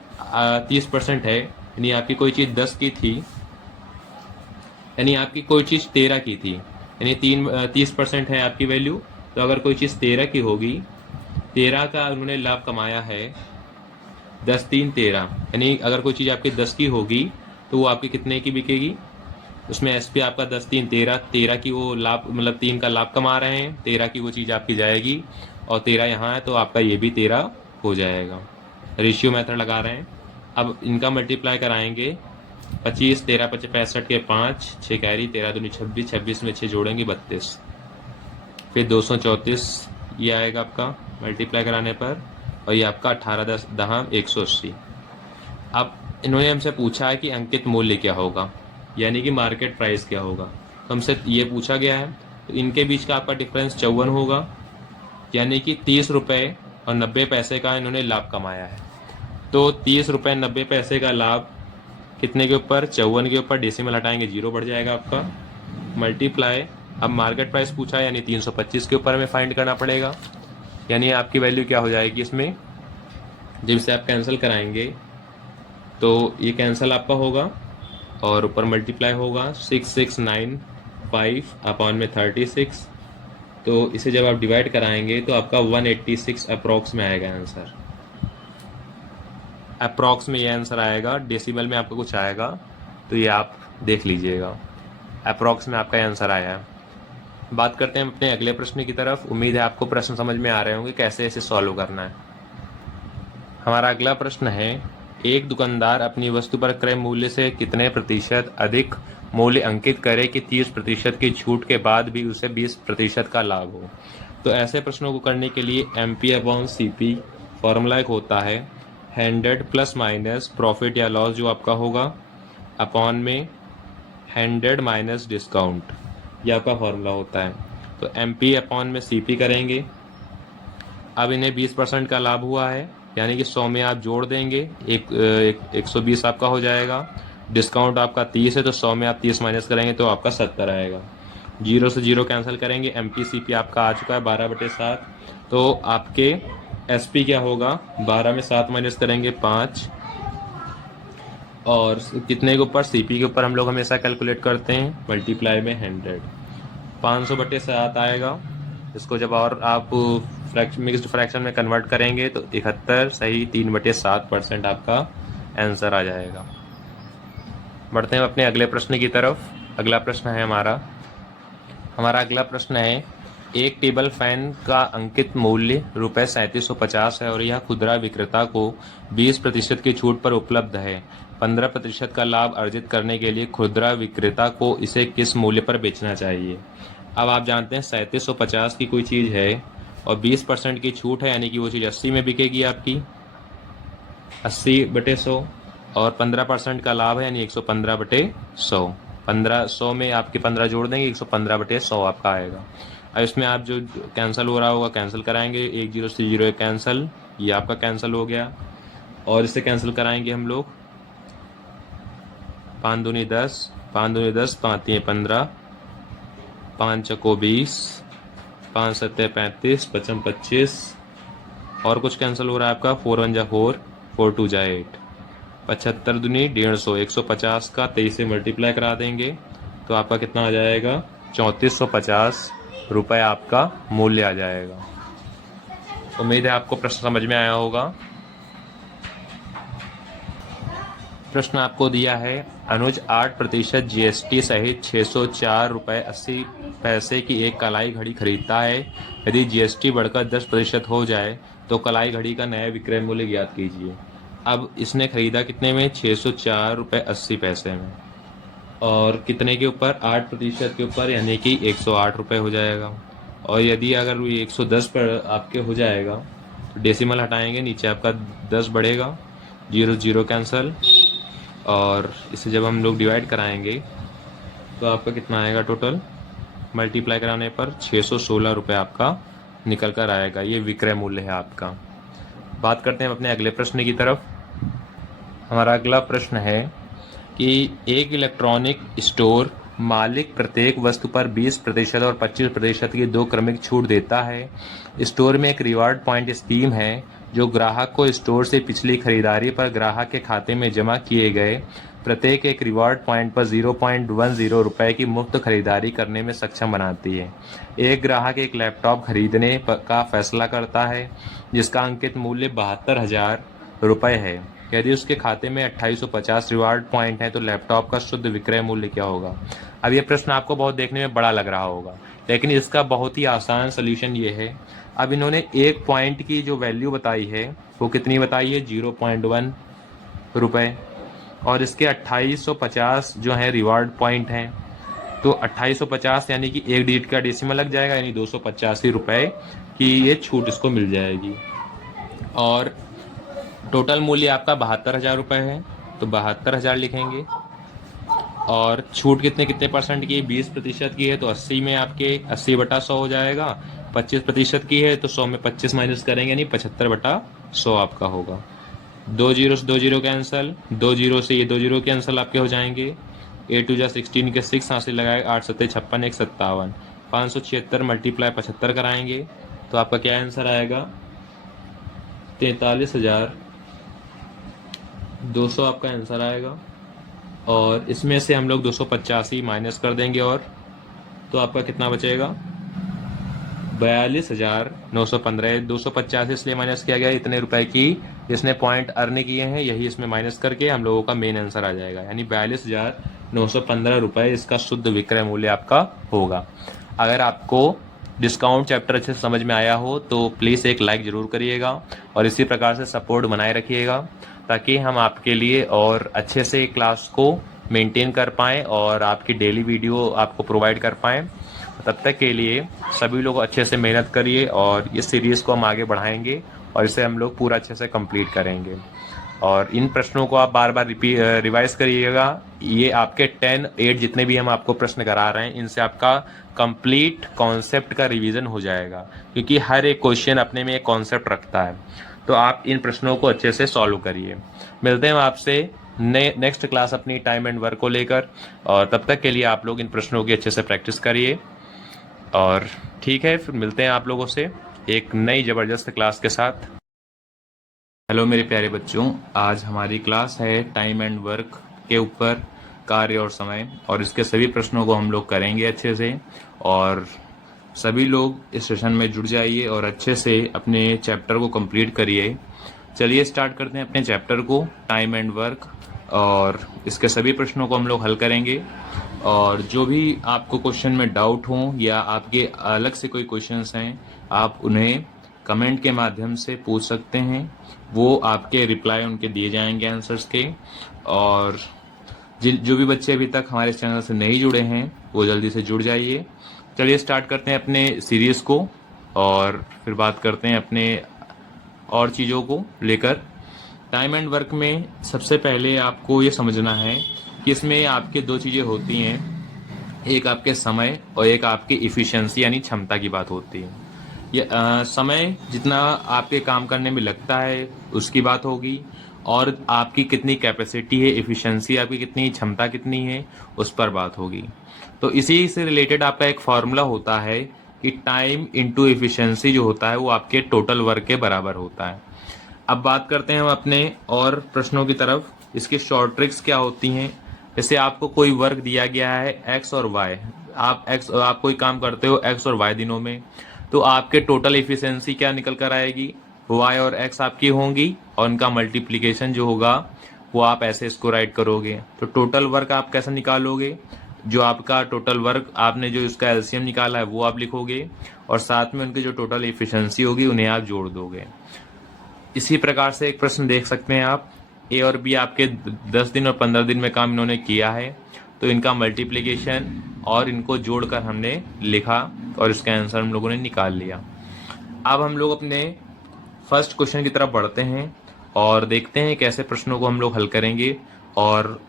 30% है, यानी आपकी कोई चीज़ 10 की थी यानी आपकी कोई चीज़ 13 की थी, यानी 30% है आपकी वैल्यू। तो अगर कोई चीज़ 13 की होगी, 13 का उन्होंने लाभ कमाया है, 10 3 13, यानी अगर कोई चीज़ आपकी 10 की होगी तो वो आपकी कितने की बिकेगी, उसमें एसपी आपका 10 3 13, 13 की वो लाभ मतलब 3 का लाभ कमा रहे हैं, 13 की वो चीज़ आपकी जाएगी और 13 यहाँ है तो आपका ये भी 13 हो जाएगा। रेशियो मेथड लगा रहे हैं। अब इनका मल्टीप्लाई कराएंगे, 25 13 25 65 के 5 6 कैरी 13 दूनी 26, 26 में 6 जोड़ेंगे 32, फिर 234 ये आएगा आपका मल्टीप्लाई कराने पर, और ये आपका 18 10 दहाम 180। अब इन्होंने हमसे पूछा है कि अंकित मूल्य क्या होगा, यानी कि मार्केट प्राइस क्या होगा। तो हमसे ये पूछा गया है, तो इनके बीच का आपका डिफरेंस 54 होगा, यानी कि 30 रुपये और 90 पैसे का इन्होंने लाभ कमाया है। तो 30 रुपये 90 पैसे का लाभ कितने के ऊपर, 54 के ऊपर, डेसिमल हटाएंगे 0 बढ़ जाएगा आपका, मल्टीप्लाई। अब मार्केट प्राइस पूछा है यानी 325 के ऊपर हमें फाइंड करना पड़ेगा, यानी आपकी वैल्यू क्या हो जाएगी इसमें, जब इसे आप कैंसिल कराएंगे तो ये कैंसिल आपका होगा और ऊपर मल्टीप्लाई होगा 6695 अपॉन में 36। तो इसे जब आप डिवाइड कराएंगे तो आपका 186 अप्रॉक्स में आएगा आंसर, अप्रॉक्स में ये आंसर आएगा। डेसिमल में आपका कुछ आएगा तो ये आप देख लीजिएगा, अप्रॉक्स में आपका आंसर आया है। बात करते हैं अपने अगले प्रश्न की तरफ। उम्मीद है आपको प्रश्न समझ में आ रहे होंगे कैसे इसे सॉल्व करना है। हमारा अगला प्रश्न है, एक दुकानदार अपनी वस्तु पर क्रय मूल्य से कितने प्रतिशत अधिक मूल्य अंकित करे कि 30% की छूट के बाद भी उसे 20% का लाभ हो। तो ऐसे प्रश्नों को करने के लिए MP/CP फॉर्मूला एक होता है, 100 प्लस माइनस प्रॉफिट या लॉस जो आपका होगा अपॉन में 100 माइनस डिस्काउंट, यह आपका फॉर्मूला होता है। तो MP/CP करेंगे। अब इन्हें 20% का लाभ हुआ है, यानी कि 100 में आप जोड़ देंगे 120 आपका हो जाएगा। डिस्काउंट आपका 30 है तो 100 में आप 30 माइनस करेंगे तो आपका 70 आएगा। 0 से 0 कैंसिल करेंगे, MP/CP आपका आ चुका है 12/7। तो आपके SP क्या होगा, 12 में 7 माइनस करेंगे 5, और कितने के ऊपर, CP के ऊपर हम लोग हमेशा कैलकुलेट करते हैं, मल्टीप्लाई में 100, 500/7 आएगा। इसको जब और आप मिक्स्ड फ्रैक्शन में कन्वर्ट करेंगे तो 71 सही 3/7% आपका आंसर आ जाएगा। बढ़ते हैं अपने अगले प्रश्न की तरफ। अगला प्रश्न है हमारा अगला प्रश्न है, एक टेबल फैन का अंकित मूल्य ₹3750 है और यह खुदरा विक्रेता को 20% की छूट पर उपलब्ध है। 15% का लाभ अर्जित करने के लिए खुदरा विक्रेता को इसे किस मूल्य पर बेचना चाहिए। अब आप जानते हैं 3750 की कोई चीज़ है और 20% की छूट है, यानी कि वो चीज़ 80 में बिकेगी आपकी, 80/100, और 15% का लाभ है यानी 115/100। 100 में आपके 15 जोड़ देंगे 115/100 आपका आएगा। अब इसमें आप जो कैंसिल हो रहा होगा कैंसिल कराएंगे, 1 0 से 0 कैंसिल, ये आपका कैंसिल हो गया। और इसे कैंसिल कराएंगे हम लोग, 5 दूनी 10, 5 दूनी 10, 5 3 15, 5 चको 20, 5 7 35, 55 25, और कुछ कैंसिल हो रहा है आपका, 4 1 जा 4, 4 2 जा 8, 75 दूनी 150, 150 का 23 से मल्टीप्लाई करा देंगे तो आपका कितना आ जाएगा, 3450 रुपये आपका मूल्य आ जाएगा। उम्मीद है आपको प्रश्न समझ में आया होगा। प्रश्न आपको दिया है, अनुज 8% GST सहित 604 रुपये 80 पैसे की एक कलाई घड़ी खरीदता है। यदि GST बढ़कर 10% हो जाए तो कलाई घड़ी का नया विक्रय मूल्य ज्ञात कीजिए। अब इसने खरीदा कितने में, 604 रुपये 80 पैसे में, और कितने के ऊपर, 8% के ऊपर, यानी कि 108 रुपये हो जाएगा। और यदि अगर ये 110 पर आपके हो जाएगा तो डेसिमल हटाएंगे, नीचे आपका 10 बढ़ेगा, 0 0 कैंसल, और इसे जब हम लोग डिवाइड कराएंगे तो आपका कितना आएगा, टोटल मल्टीप्लाई कराने पर 616 रुपये आपका निकल कर आएगा। ये विक्रय मूल्य है आपका। बात करते हैं अपने अगले प्रश्न की तरफ। हमारा अगला प्रश्न है कि एक इलेक्ट्रॉनिक स्टोर मालिक प्रत्येक वस्तु पर 20% और 25% की 2 क्रमिक छूट देता है। स्टोर में एक रिवार्ड पॉइंट स्कीम है जो ग्राहक को स्टोर से पिछली खरीदारी पर ग्राहक के खाते में जमा किए गए प्रत्येक एक रिवॉर्ड पॉइंट पर 0.10 रुपये की मुफ्त खरीदारी करने में सक्षम बनाती है। एक ग्राहक एक लैपटॉप खरीदने का फैसला करता है जिसका अंकित मूल्य 72,000 रुपये है। यदि उसके खाते में 2850 रिवार्ड पॉइंट हैं तो लैपटॉप का शुद्ध विक्रय मूल्य क्या होगा। अब ये प्रश्न आपको बहुत देखने में बड़ा लग रहा होगा, लेकिन इसका बहुत ही आसान सोल्यूशन ये है। अब इन्होंने एक पॉइंट की जो वैल्यू बताई है वो कितनी बताई है, 0.1 रुपये, और इसके 2850 जो है रिवार्ड पॉइंट हैं, तो 2850 यानी कि एक डिजिट का डेसिमल लग जाएगा, यानी 285 रुपये की ये छूट इसको मिल जाएगी। और टोटल मूल्य आपका 72,000 रुपये है, तो 72,000 लिखेंगे। और छूट कितने परसेंट की है, 20% की है, तो 80 में आपके 80/100 हो जाएगा। 25% की है तो 100 में 25 माइनस करेंगे, यानी 75/100 आपका होगा। 2 जीरो से 2 जीरो कैंसिल, 2 जीरो से ये 2 जीरो कैंसिल आपके हो जाएंगे। 8 2 16 के 6 हासिल लगाए, 8 7 56 1 57, 576 मल्टीप्लाई 75 कराएंगे तो आपका क्या आंसर आएगा, 43,200 आपका आंसर आएगा। और इसमें से हम लोग 285 माइनस कर देंगे, और तो आपका कितना बचेगा, 42,915। 285 इसलिए माइनस किया गया इतने रुपए की जिसने पॉइंट अर्न किए हैं, यही इसमें माइनस करके हम लोगों का मेन आंसर आ जाएगा, यानी 42,915 रुपये इसका शुद्ध विक्रय मूल्य आपका होगा। अगर आपको डिस्काउंट चैप्टर अच्छे से समझ में आया हो तो प्लीज़ एक लाइक ज़रूर करिएगा और इसी प्रकार से सपोर्ट बनाए रखिएगा, ताकि हम आपके लिए और अच्छे से क्लास को मेंटेन कर पाएँ और आपकी डेली वीडियो आपको प्रोवाइड कर पाएँ। तब तक के लिए सभी लोग अच्छे से मेहनत करिए और इस सीरीज़ को हम आगे बढ़ाएंगे और इसे हम लोग पूरा अच्छे से कंप्लीट करेंगे। और इन प्रश्नों को आप बार बार रिवाइज करिएगा। ये आपके 10-8 जितने भी हम आपको प्रश्न करा रहे हैं, इनसे आपका कंप्लीट कॉन्सेप्ट का रिवीजन हो जाएगा, क्योंकि हर एक क्वेश्चन अपने में एक कॉन्सेप्ट रखता है। तो आप इन प्रश्नों को अच्छे से सॉल्व करिए। मिलते हैं आपसे नेक्स्ट क्लास अपनी टाइम एंड वर्क को लेकर, और तब तक के लिए आप लोग इन प्रश्नों की अच्छे से प्रैक्टिस करिए। और ठीक है, फिर मिलते हैं आप लोगों से एक नई ज़बरदस्त क्लास के साथ। हेलो मेरे प्यारे बच्चों, आज हमारी क्लास है टाइम एंड वर्क के ऊपर, कार्य और समय, और इसके सभी प्रश्नों को हम लोग करेंगे अच्छे से। और सभी लोग इस सेशन में जुड़ जाइए और अच्छे से अपने चैप्टर को कंप्लीट करिए। चलिए स्टार्ट करते हैं अपने चैप्टर को, टाइम एंड वर्क, और इसके सभी प्रश्नों को हम लोग हल करेंगे। और जो भी आपको क्वेश्चन में डाउट हो या आपके अलग से कोई क्वेश्चंस हैं, आप उन्हें कमेंट के माध्यम से पूछ सकते हैं, वो आपके रिप्लाई उनके दिए जाएंगे आंसर्स के। और जो भी बच्चे अभी तक हमारे चैनल से नहीं जुड़े हैं वो जल्दी से जुड़ जाइए। चलिए स्टार्ट करते हैं अपने सीरीज़ को और फिर बात करते हैं अपने और चीज़ों को लेकर। टाइम एंड वर्क में सबसे पहले आपको ये समझना है कि इसमें आपके दो चीज़ें होती हैं, एक आपके समय और एक आपकी इफ़िशेंसी यानी क्षमता की बात होती है। ये समय जितना आपके काम करने में लगता है उसकी बात होगी, और आपकी कितनी कैपेसिटी है, इफ़िशेंसी आपकी कितनी, क्षमता कितनी है, उस पर बात होगी। तो इसी से रिलेटेड आपका एक फार्मूला होता है कि टाइम इंटू इफ़िशेंसी जो होता है वो आपके टोटल वर्क के बराबर होता है। अब बात करते हैं हम अपने और प्रश्नों की तरफ। इसकी शॉर्ट ट्रिक्स क्या होती हैं। जैसे आपको कोई वर्क दिया गया है एक्स और वाई, आप कोई काम करते हो एक्स और वाई दिनों में, तो आपके टोटल इफिशिएंसी क्या निकल कर आएगी, वाई और एक्स आपकी होंगी और उनका मल्टीप्लिकेशन जो होगा वो आप ऐसे इसको राइट करोगे। तो टोटल वर्क आप कैसे निकालोगे, जो आपका टोटल वर्क आपने जो इसका एलसीएम निकाला है वो आप लिखोगे, और साथ में उनकी जो टोटल इफिशिएंसी होगी उन्हें आप जोड़ दोगे। इसी प्रकार से एक प्रश्न देख सकते हैं आप, ए और बी आपके 10 दिन और 15 दिन में काम इन्होंने किया है, तो इनका मल्टीप्लिकेशन और इनको जोड़कर हमने लिखा और इसका आंसर हम लोगों ने निकाल लिया। अब हम लोग अपने फर्स्ट क्वेश्चन की तरफ बढ़ते हैं और देखते हैं कैसे प्रश्नों को हम लोग हल करेंगे और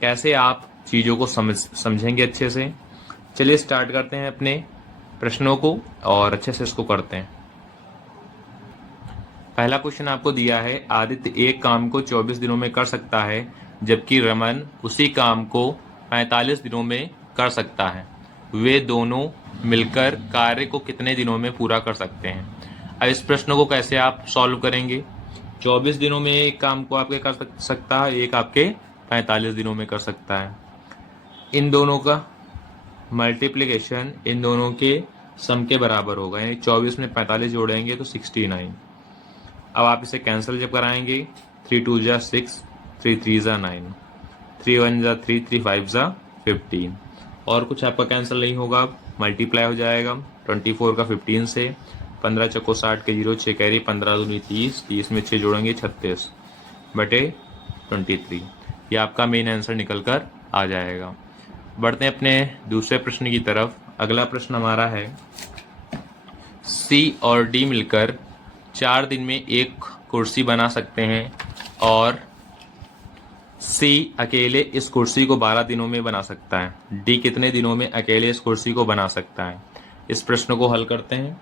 कैसे आप चीज़ों को समझेंगे अच्छे से। चलिए स्टार्ट करते हैं अपने प्रश्नों को और अच्छे से इसको करते हैं। पहला क्वेश्चन आपको दिया है, आदित्य एक काम को 24 दिनों में कर सकता है जबकि रमन उसी काम को 45 दिनों में कर सकता है। वे दोनों मिलकर कार्य को कितने दिनों में पूरा कर सकते हैं। अब इस प्रश्न को कैसे आप सॉल्व करेंगे? 24 दिनों में एक काम को आपके कर सकता है, एक आपके 45 दिनों में कर सकता है। इन दोनों का मल्टीप्लिकेशन इन दोनों के सम के बराबर होगा, यानी 24 में 45 जोड़ेंगे तो 69। अब आप इसे कैंसिल जब कराएंगे, 3 2 जा 6, 3 3 जा 9, 3 1 जा 3, 3 5 जा 15। और कुछ आपका कैंसिल नहीं होगा, मल्टीप्लाई हो जाएगा 24 का 15 से, 15 चौको 60 के 0 6 कैरी, 15 दूनी 30, 30 में 6 जोड़ेंगे 36 बटे 23। ये आपका मेन आंसर निकल कर आ जाएगा। बढ़ते हैं अपने दूसरे प्रश्न की तरफ। अगला प्रश्न हमारा है, सी और डी मिलकर 4 दिन में एक कुर्सी बना सकते हैं और सी अकेले इस कुर्सी को 12 दिनों में बना सकता है। डी कितने दिनों में अकेले इस कुर्सी को बना सकता है? इस प्रश्न को हल करते हैं।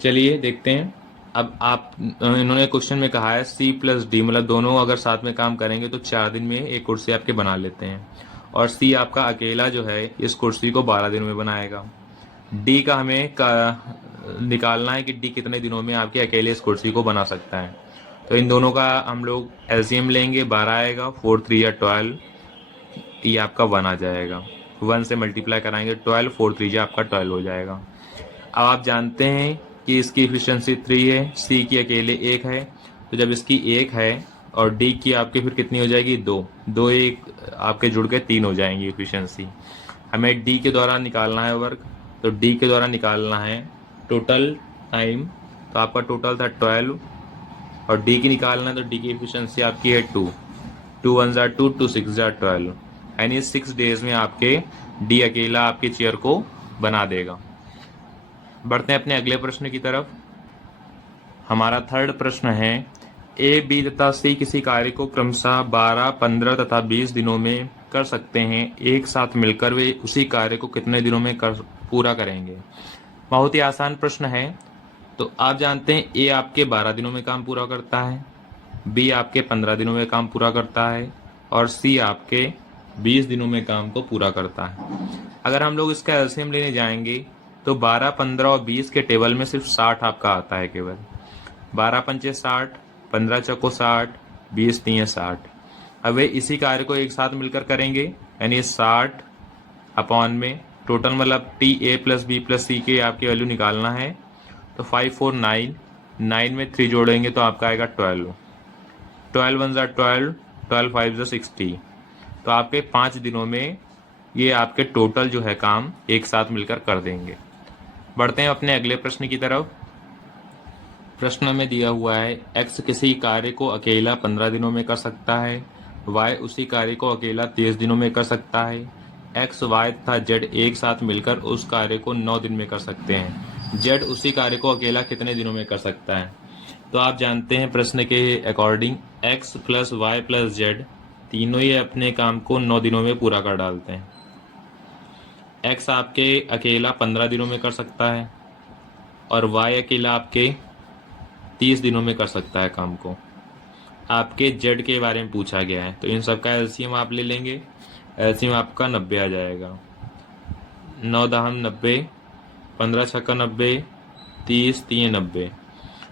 चलिए देखते हैं। अब आप इन्होंने क्वेश्चन में कहा है सी प्लस डी, मतलब दोनों अगर साथ में काम करेंगे तो 4 दिन में एक कुर्सी आपके बना लेते हैं, और सी आपका अकेला जो है इस कुर्सी को 12 दिनों में बनाएगा। डी का हमें निकालना है कि डी कितने दिनों में आपके अकेले इस कुर्सी को बना सकता है। तो इन दोनों का हम लोग एलसीएम लेंगे, 12 आएगा, 4 3 या 12, ये आपका 1 आ जाएगा। 1 से मल्टीप्लाई कराएंगे 12, 4 3 या आपका 12 हो जाएगा। अब आप जानते हैं कि इसकी एफिशिएंसी 3 है, सी की अकेले 1 है, तो जब इसकी 1 है और डी की आपकी फिर कितनी हो जाएगी? 2 2 1 आपके जुड़ के 3 हो जाएंगी एफिशिएंसी। हमें डी के द्वारा निकालना है वर्क, तो डी के द्वारा निकालना है टोटल टाइम, तो आपका टोटल था 12, और डी की निकालना है तो डी की एफिशिएंसी आपकी है 2 2 1 जा 2, 2 6 जा 12, यानी 6 डेज में आपके डी अकेला आपके चेयर को बना देगा। बढ़ते हैं अपने अगले प्रश्न की तरफ। हमारा थर्ड प्रश्न है, ए बी तथा सी किसी कार्य को क्रमशः 12 15 तथा 20 दिनों में कर सकते हैं, एक साथ मिलकर वे उसी कार्य को कितने दिनों में पूरा करेंगे? बहुत ही आसान प्रश्न है। तो आप जानते हैं ए आपके 12 दिनों में काम पूरा करता है, बी आपके 15 दिनों में काम पूरा करता है, और सी आपके 20 दिनों में काम को पूरा करता है। अगर हम लोग इसका एलसीएम लेने जाएंगे तो 12 15 और 20 के टेबल में सिर्फ 60 आपका आता है केवल। 12 पंचे 60, 15 चौको 60, 20 तीन 60। अब वे इसी कार्य को एक साथ मिलकर करेंगे, यानी 60 अपॉन में टोटल, मतलब T A plus B plus C के आपकी वैल्यू निकालना है, तो 5 4 9, 9 में 3 जोड़ेंगे तो आपका आएगा 12, 12 1 जा 12, 12 5 जा 60। तो आपके 5 दिनों में ये आपके टोटल जो है काम एक साथ मिलकर कर देंगे। बढ़ते हैं अपने अगले प्रश्न की तरफ। प्रश्न में दिया हुआ है, एक्स किसी कार्य को अकेला 15 दिनों में कर सकता है, वाई उसी कार्य को अकेला 30 दिनों में कर सकता है, एक्स वाई तथा जेड एक साथ मिलकर उस कार्य को 9 दिन में कर सकते हैं, जेड उसी कार्य को अकेला कितने दिनों में कर सकता है? तो आप जानते हैं प्रश्न के according x plus y plus z तीनों ही अपने काम को 9 दिनों में पूरा कर डालते हैं। एक्स आपके अकेला 15 दिनों में कर सकता है और वाई अकेला आपके 30 दिनों में कर सकता है काम को। आपके जेड के बारे में पूछा गया है, तो इन सब का एलसीएम आप ले लेंगे, एलसीएम आपका 90 आ जाएगा। 9 दहम 90, 15 छक्का 90, 30 3 90।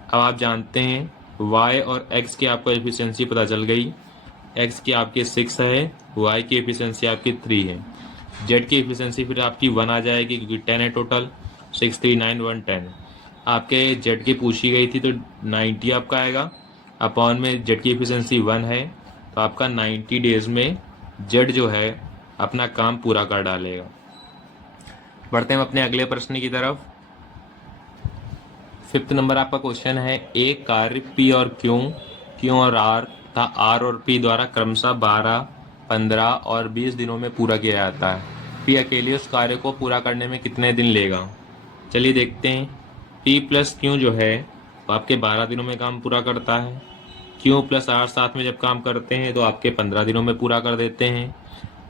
अब आप जानते हैं y और x की आपको एफिशिएंसी पता चल गई। x की आपकी 6 है, y की एफिशिएंसी आपकी 3 है, z की एफिशिएंसी फिर आपकी 1 आ जाएगी क्योंकि 10 है टोटल, 6 3 9 1 10। आपके z की पूछी गई थी तो 90 आपका आएगा, अपॉन में z की एफिशिएंसी 1 है, तो आपका 90 डेज में z जो है अपना काम पूरा कर डालेगा। बढ़ते हैं अपने अगले प्रश्न की तरफ। 5th नंबर आपका क्वेश्चन है, एक कार्य P और Q और R तथा R और P द्वारा क्रमशः 12, 15 और 20 दिनों में पूरा किया जाता है। P अकेले उस कार्य को पूरा करने में कितने दिन लेगा? चलिए देखते हैं। P प्लस Q जो है तो आपके 12 दिनों में काम पूरा करता है, Q प्लस R साथ में जब काम करते हैं तो आपके 15 दिनों में पूरा कर देते हैं,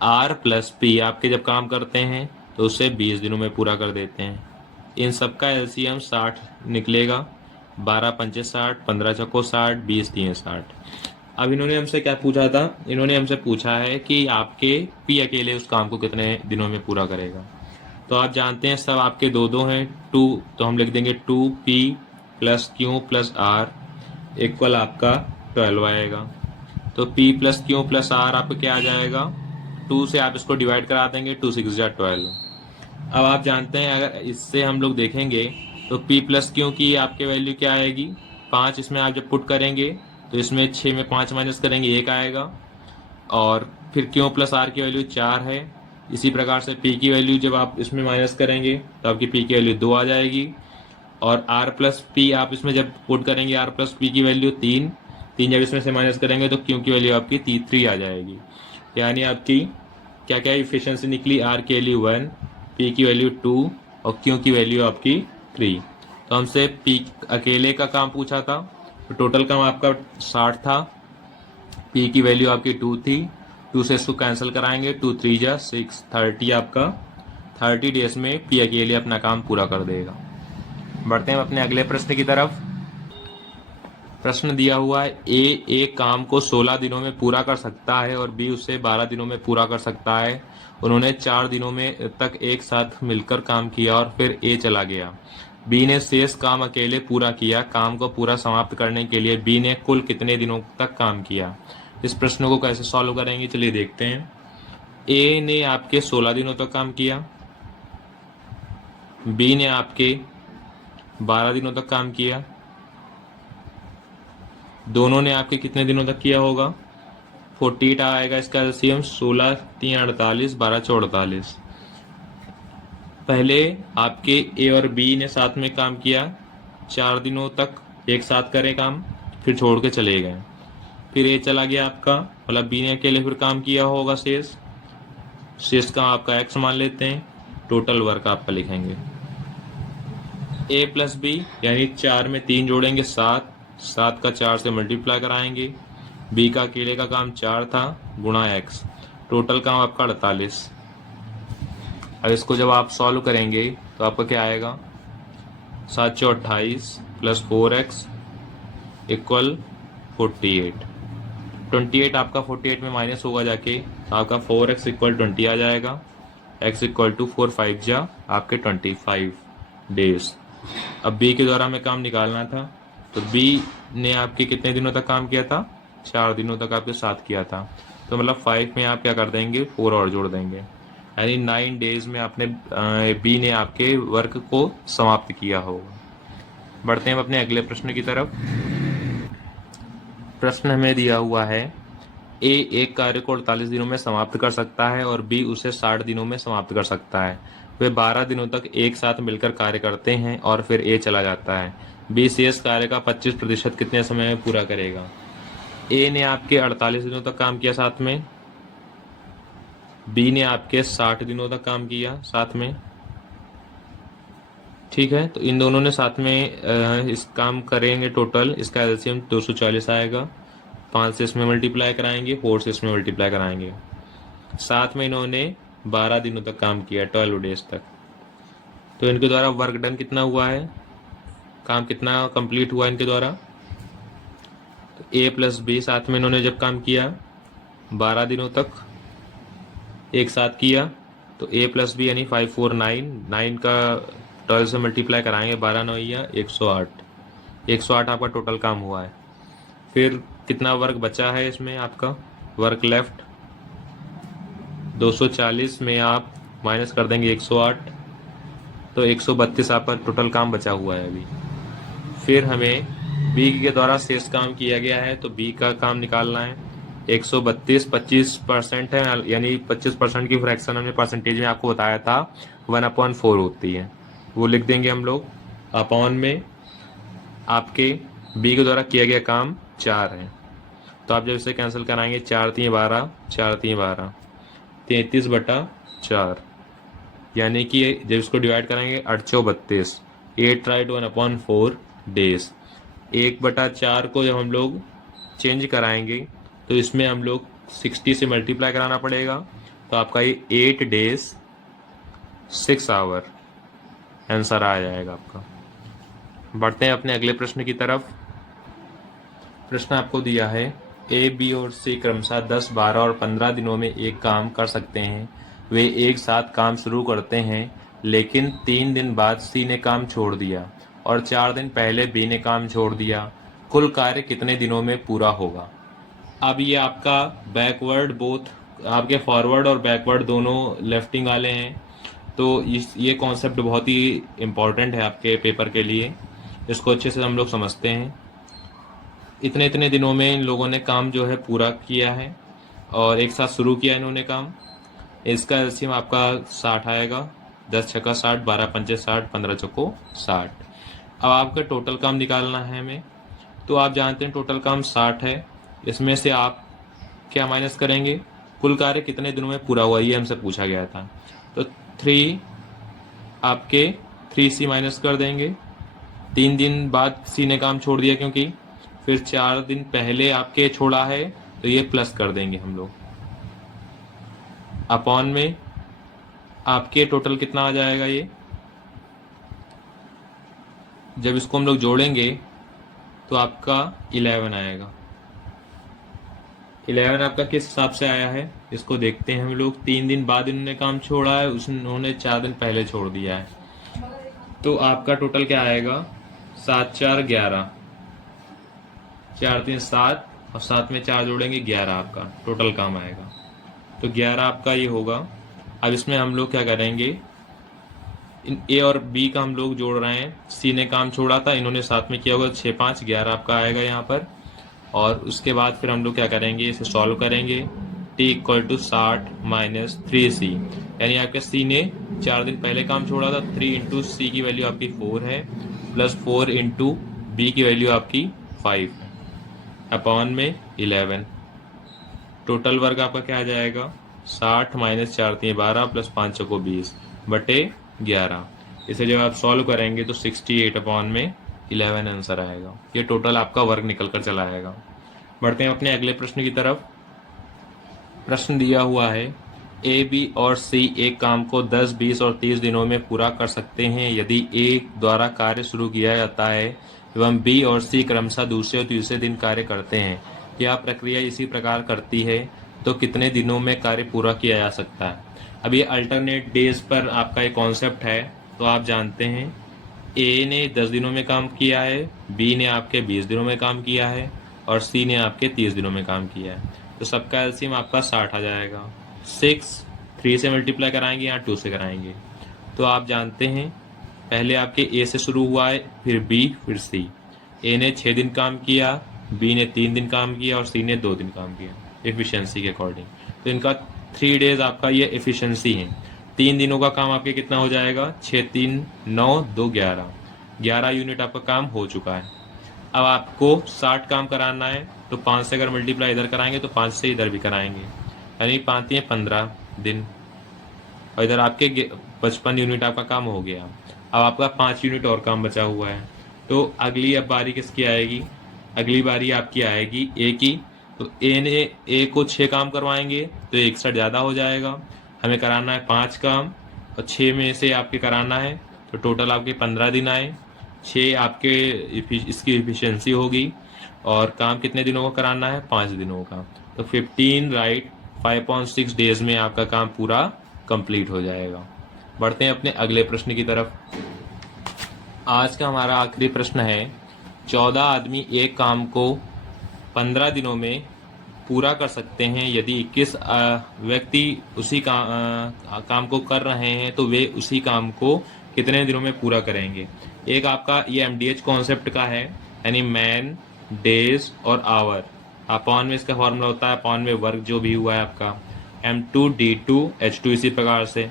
R प्लस P आपके जब काम करते हैं तो उसे 20 दिनों में पूरा कर देते हैं। इन सब का एलसीएम 60 निकलेगा, 12 पंचे 60, 15 चौको 60, 20 तीन 60। अब इन्होंने हमसे क्या पूछा था? इन्होंने हमसे पूछा है कि आपके P अकेले उस काम को कितने दिनों में पूरा करेगा। तो आप जानते हैं सब आपके 2 2 हैं, 2 तो हम लिख देंगे 2P plus q plus r equal आपका 12 आएगा। तो P plus q plus r आपका क्या आ जाएगा, 2 से आप इसको डिवाइड करा देंगे, 2 6 जा 12। अब आप जानते हैं अगर इससे हम लोग देखेंगे तो P प्लस क्यू की आपके वैल्यू क्या आएगी, 5। इसमें आप जब पुट करेंगे तो इसमें 6 में 5 माइनस करेंगे 1 आएगा, और फिर क्यू प्लस आर की वैल्यू 4 है। इसी प्रकार से P की वैल्यू जब आप इसमें माइनस करेंगे तो आपकी P की वैल्यू 2 आ जाएगी, और R प्लस पी आप इसमें जब पुट करेंगे R प्लस पी की वैल्यू 3 जब इसमें से माइनस करेंगे तो Q की वैल्यू आपकी 3 आ जाएगी। यानी आपकी क्या क्या इफिशिएंसी निकली, R की वैल्यू 1, P की वैल्यू 2 और Q की वैल्यू आपकी 3। तो हमसे P अकेले का काम पूछा था, तो टोटल काम आपका 60 था। P की वैल्यू आपकी 2 थी, 2 से इसको कैंसिल कराएंगे, 2 3 जा 6, 30 आपका 30 डेज में P अकेले अपना काम पूरा कर देगा। बढ़ते हैं अपने अगले प्रश्न की तरफ। प्रश्न दिया हुआ है ए एक काम को 16 दिनों में पूरा कर सकता है और बी उसे 12 दिनों में पूरा कर सकता है। उन्होंने 4 दिनों में तक एक साथ मिलकर काम किया और फिर ए चला गया। बी ने शेष काम अकेले पूरा किया। काम को पूरा समाप्त करने के लिए बी ने कुल कितने दिनों तक काम किया। इस प्रश्न को कैसे सॉल्व करेंगे, चलिए देखते हैं। ए ने आपके 16 दिनों तक काम किया, बी ने आपके 12 दिनों तक काम किया। दोनों ने आपके कितने दिनों तक किया होगा, 48 आएगा इसका एलसीएम, 16 3 48, 12 4 48। पहले आपके ए और बी ने साथ में काम किया, 4 दिनों तक एक साथ करें काम, फिर छोड़ के चले गए। फिर ए चला गया आपका, मतलब बी ने अकेले फिर काम किया होगा शेष का आपका एक्स मान लेते हैं। टोटल वर्क आपका लिखेंगे ए प्लस बी, यानी 4 में 3 जोड़ेंगे 7, 7 का 4 से मल्टीप्लाई कराएंगे। बी का अकेले का काम 4 था गुणा एक्स, टोटल काम आपका 48। अब इसको जब आप सॉल्व करेंगे तो आपका क्या आएगा, 7 4 28 प्लस 4x इक्वल 48। 28 आपका 48 में माइनस होगा जाके, तो आपका 4x इक्वल 20 आ जाएगा। x इक्वल टू 4 5 जा आपके 25 डेज। अब b के द्वारा हमें काम निकालना था, तो b ने आपके कितने दिनों तक काम किया था, 4 दिनों तक आपके साथ किया था। तो मतलब 5 में आप क्या कर देंगे, 4 और जोड़ देंगे, यानी 9 डेज में आपने b ने आपके वर्क को समाप्त किया होगा। बढ़ते हैं अपने अगले प्रश्न की तरफ। प्रश्न हमें दिया हुआ है ए एक कार्य को 48 दिनों में समाप्त कर सकता है और बी उसे 60 दिनों में समाप्त कर सकता है। वे 12 दिनों तक एक साथ मिलकर कार्य करते हैं और फिर ए चला जाता है। बी शेष कार्य का 25% कितने समय में पूरा करेगा। ए ने आपके 48 दिनों तक काम किया साथ में, बी ने आपके 60 दिनों तक काम किया साथ में, ठीक है। तो इन दोनों ने साथ में इस काम करेंगे, टोटल इसका एलसीएम 240 आएगा। 5 से इसमें मल्टीप्लाई कराएंगे, 4 से इसमें मल्टीप्लाई कराएंगे। साथ में इन्होंने 12 दिनों तक काम किया, 12 डेज तक। तो इनके द्वारा वर्क डन कितना हुआ है, काम कितना कंप्लीट हुआ इनके द्वारा। तो ए प्लस बी साथ में इन्होंने जब काम किया 12 दिनों तक एक साथ किया, तो ए प्लस बी यानी 5 4 9, 9 का 12 से मल्टीप्लाई कराएंगे, 12 9 108, 108 आपका टोटल काम हुआ है। फिर कितना वर्क बचा है इसमें, आपका वर्क लेफ्ट 240 में आप माइनस कर देंगे 108, तो 132 आपका टोटल काम बचा हुआ है अभी। फिर हमें बी के द्वारा शेष काम किया गया है, तो बी का काम निकालना है। 132 25% है, यानी 25% की फ्रैक्शन हमने परसेंटेज में आपको बताया था 1/4 होती है, वो लिख देंगे हम लोग। अपॉन में आपके बी के द्वारा किया गया काम 4 है, तो आप जब इसे कैंसिल कराएंगे 4 3 12, 4 3 12, 33/4, यानी कि जब इसको डिवाइड कराएंगे 8 4 32, 8 राइट 1/4 डेज। 1/4 को जब हम लोग चेंज कराएंगे तो इसमें हम लोग 60 से मल्टीप्लाई कराना पड़ेगा, तो आपका ये 8 डेज 6 आवर आंसर आ जाएगा आपका। बढ़ते हैं अपने अगले प्रश्न की तरफ। प्रश्न आपको दिया है ए बी और सी क्रमशः 10 12 और 15 दिनों में एक काम कर सकते हैं। वे एक साथ काम शुरू करते हैं, लेकिन 3 दिन बाद सी ने काम छोड़ दिया और 4 दिन पहले बी ने काम छोड़ दिया, कुल कार्य कितने दिनों में पूरा होगा। अब ये आपका बैकवर्ड बोथ आपके फॉरवर्ड और बैकवर्ड दोनों लेफ्टिंग वाले हैं, तो ये कॉन्सेप्ट बहुत ही इम्पॉर्टेंट है आपके पेपर के लिए, इसको अच्छे से हम लोग समझते हैं। इतने इतने दिनों में इन लोगों ने काम जो है पूरा किया है और एक साथ शुरू किया इन्होंने काम। इसका एलसीएम आपका 60 आएगा, 10 छक्का 60, 12 पंचे 60, 15 चौको 60। अब आपका टोटल काम निकालना है हमें, तो आप जानते हैं टोटल काम 60 है, इसमें से आप क्या माइनस करेंगे, कुल कार्य कितने दिनों में पूरा हुआ ये हमसे पूछा गया था। तो 3 आपके 3C माइनस कर देंगे, 3 दिन बाद सी ने काम छोड़ दिया क्योंकि, फिर 4 दिन पहले आपके छोड़ा है तो ये प्लस कर देंगे हम लोग, अपॉन में आपके टोटल कितना आ जाएगा ये, जब इसको हम लोग जोड़ेंगे तो आपका 11 आएगा। 11 आपका किस हिसाब से आया है इसको देखते हैं हम लोग। 3 दिन बाद इन्होंने काम छोड़ा है, उन्होंने 4 दिन पहले छोड़ दिया है, तो आपका टोटल क्या आएगा, 7 4 11, 4 3 7 और 7 में 4 जोड़ेंगे 11 आपका टोटल काम आएगा। तो 11 आपका ये होगा। अब इसमें हम लोग क्या करेंगे, इन ए और बी का हम लोग जोड़ रहे हैं, सी ने काम छोड़ा था, इन्होंने साथ में किया होगा, 6 5 11 आपका आएगा यहाँ पर। और उसके बाद फिर हम लोग क्या करेंगे, इसे सॉल्व करेंगे। t = 60 माइनस 3c, यानी आपके c ने 4 दिन पहले काम छोड़ा था, 3 इंटू सी की वैल्यू आपकी 4 है, प्लस 4 इंटू बी की वैल्यू आपकी 5 है, अपॉन में 11। टोटल वर्क आपका क्या आ जाएगा, 60 माइनस 4 3 12 प्लस 5 चौको 20 बटे 11। इसे जब आप सॉल्व करेंगे तो 68 अपॉन में 11 आंसर आएगा। ये टोटल आपका वर्क निकल कर चला आएगा। बढ़ते हैं अपने अगले प्रश्न की तरफ। प्रश्न दिया हुआ है, ए बी और सी एक काम को 10 20 और 30 दिनों में पूरा कर सकते हैं यदि ए द्वारा कार्य शुरू किया जाता है एवं बी और सी क्रमशः दूसरे और तीसरे दिन कार्य करते हैं। यह प्रक्रिया इसी प्रकार करती है तो कितने दिनों में कार्य पूरा किया जा सकता है। अब ये अल्टरनेट डेज पर आपका एक कॉन्सेप्ट है, तो आप जानते हैं ए ने 10 दिनों में काम किया है, बी ने आपके 20 दिनों में काम किया है और सी ने आपके 30 दिनों में काम किया है। तो सबका एलसीएम आपका 60 आ जाएगा। 6 3 से मल्टीप्लाई कराएंगे या 2 से कराएंगे। तो आप जानते हैं पहले आपके ए से शुरू हुआ है, फिर बी, फिर सी। ए ने 6 दिन काम किया, बी ने 3 दिन काम किया और सी ने 2 दिन काम किया एफिशिएंसी के अकॉर्डिंग। तो इनका 3 डेज आपका ये एफिशिएंसी है। 3 दिनों का काम आपके कितना हो जाएगा, 6 3 9 2 11, 11 यूनिट आपका काम हो चुका है। अब आपको 60 काम कराना है, तो 5 से अगर मल्टीप्लाई इधर कराएंगे तो 5 से इधर भी कराएंगे, यानी 5 3 15 दिन, और इधर आपके 55 यूनिट आपका काम हो गया। अब आपका 5 यूनिट और काम बचा हुआ है। तो अगली अब बारी किसकी आएगी, अगली बारी आपकी आएगी ए की। तो ए को 6 काम करवाएंगे तो 61 ज़्यादा हो जाएगा, हमें कराना है 5 काम और 6 में से आपके कराना है, तो टोटल आपके 15 दिन आए। 6 आपके इसकी एफिशिएंसी होगी और काम कितने दिनों का कराना है, 5 दिनों का। तो 15 राइट 5.6 डेज में आपका काम पूरा कंप्लीट हो जाएगा। बढ़ते हैं अपने अगले प्रश्न की तरफ। आज का हमारा आखिरी प्रश्न है, 14 आदमी एक काम को 15 दिनों में पूरा कर सकते हैं यदि 21 व्यक्ति उसी काम को कर रहे हैं तो वे उसी काम को कितने दिनों में पूरा करेंगे। एक आपका ये MDH कॉन्सेप्ट का है, यानी मैन, डेज और आवर। अपॉन में इसका फॉर्मूला होता है अपॉन में वर्क जो भी हुआ है आपका, M2 D2 H2 इसी प्रकार से,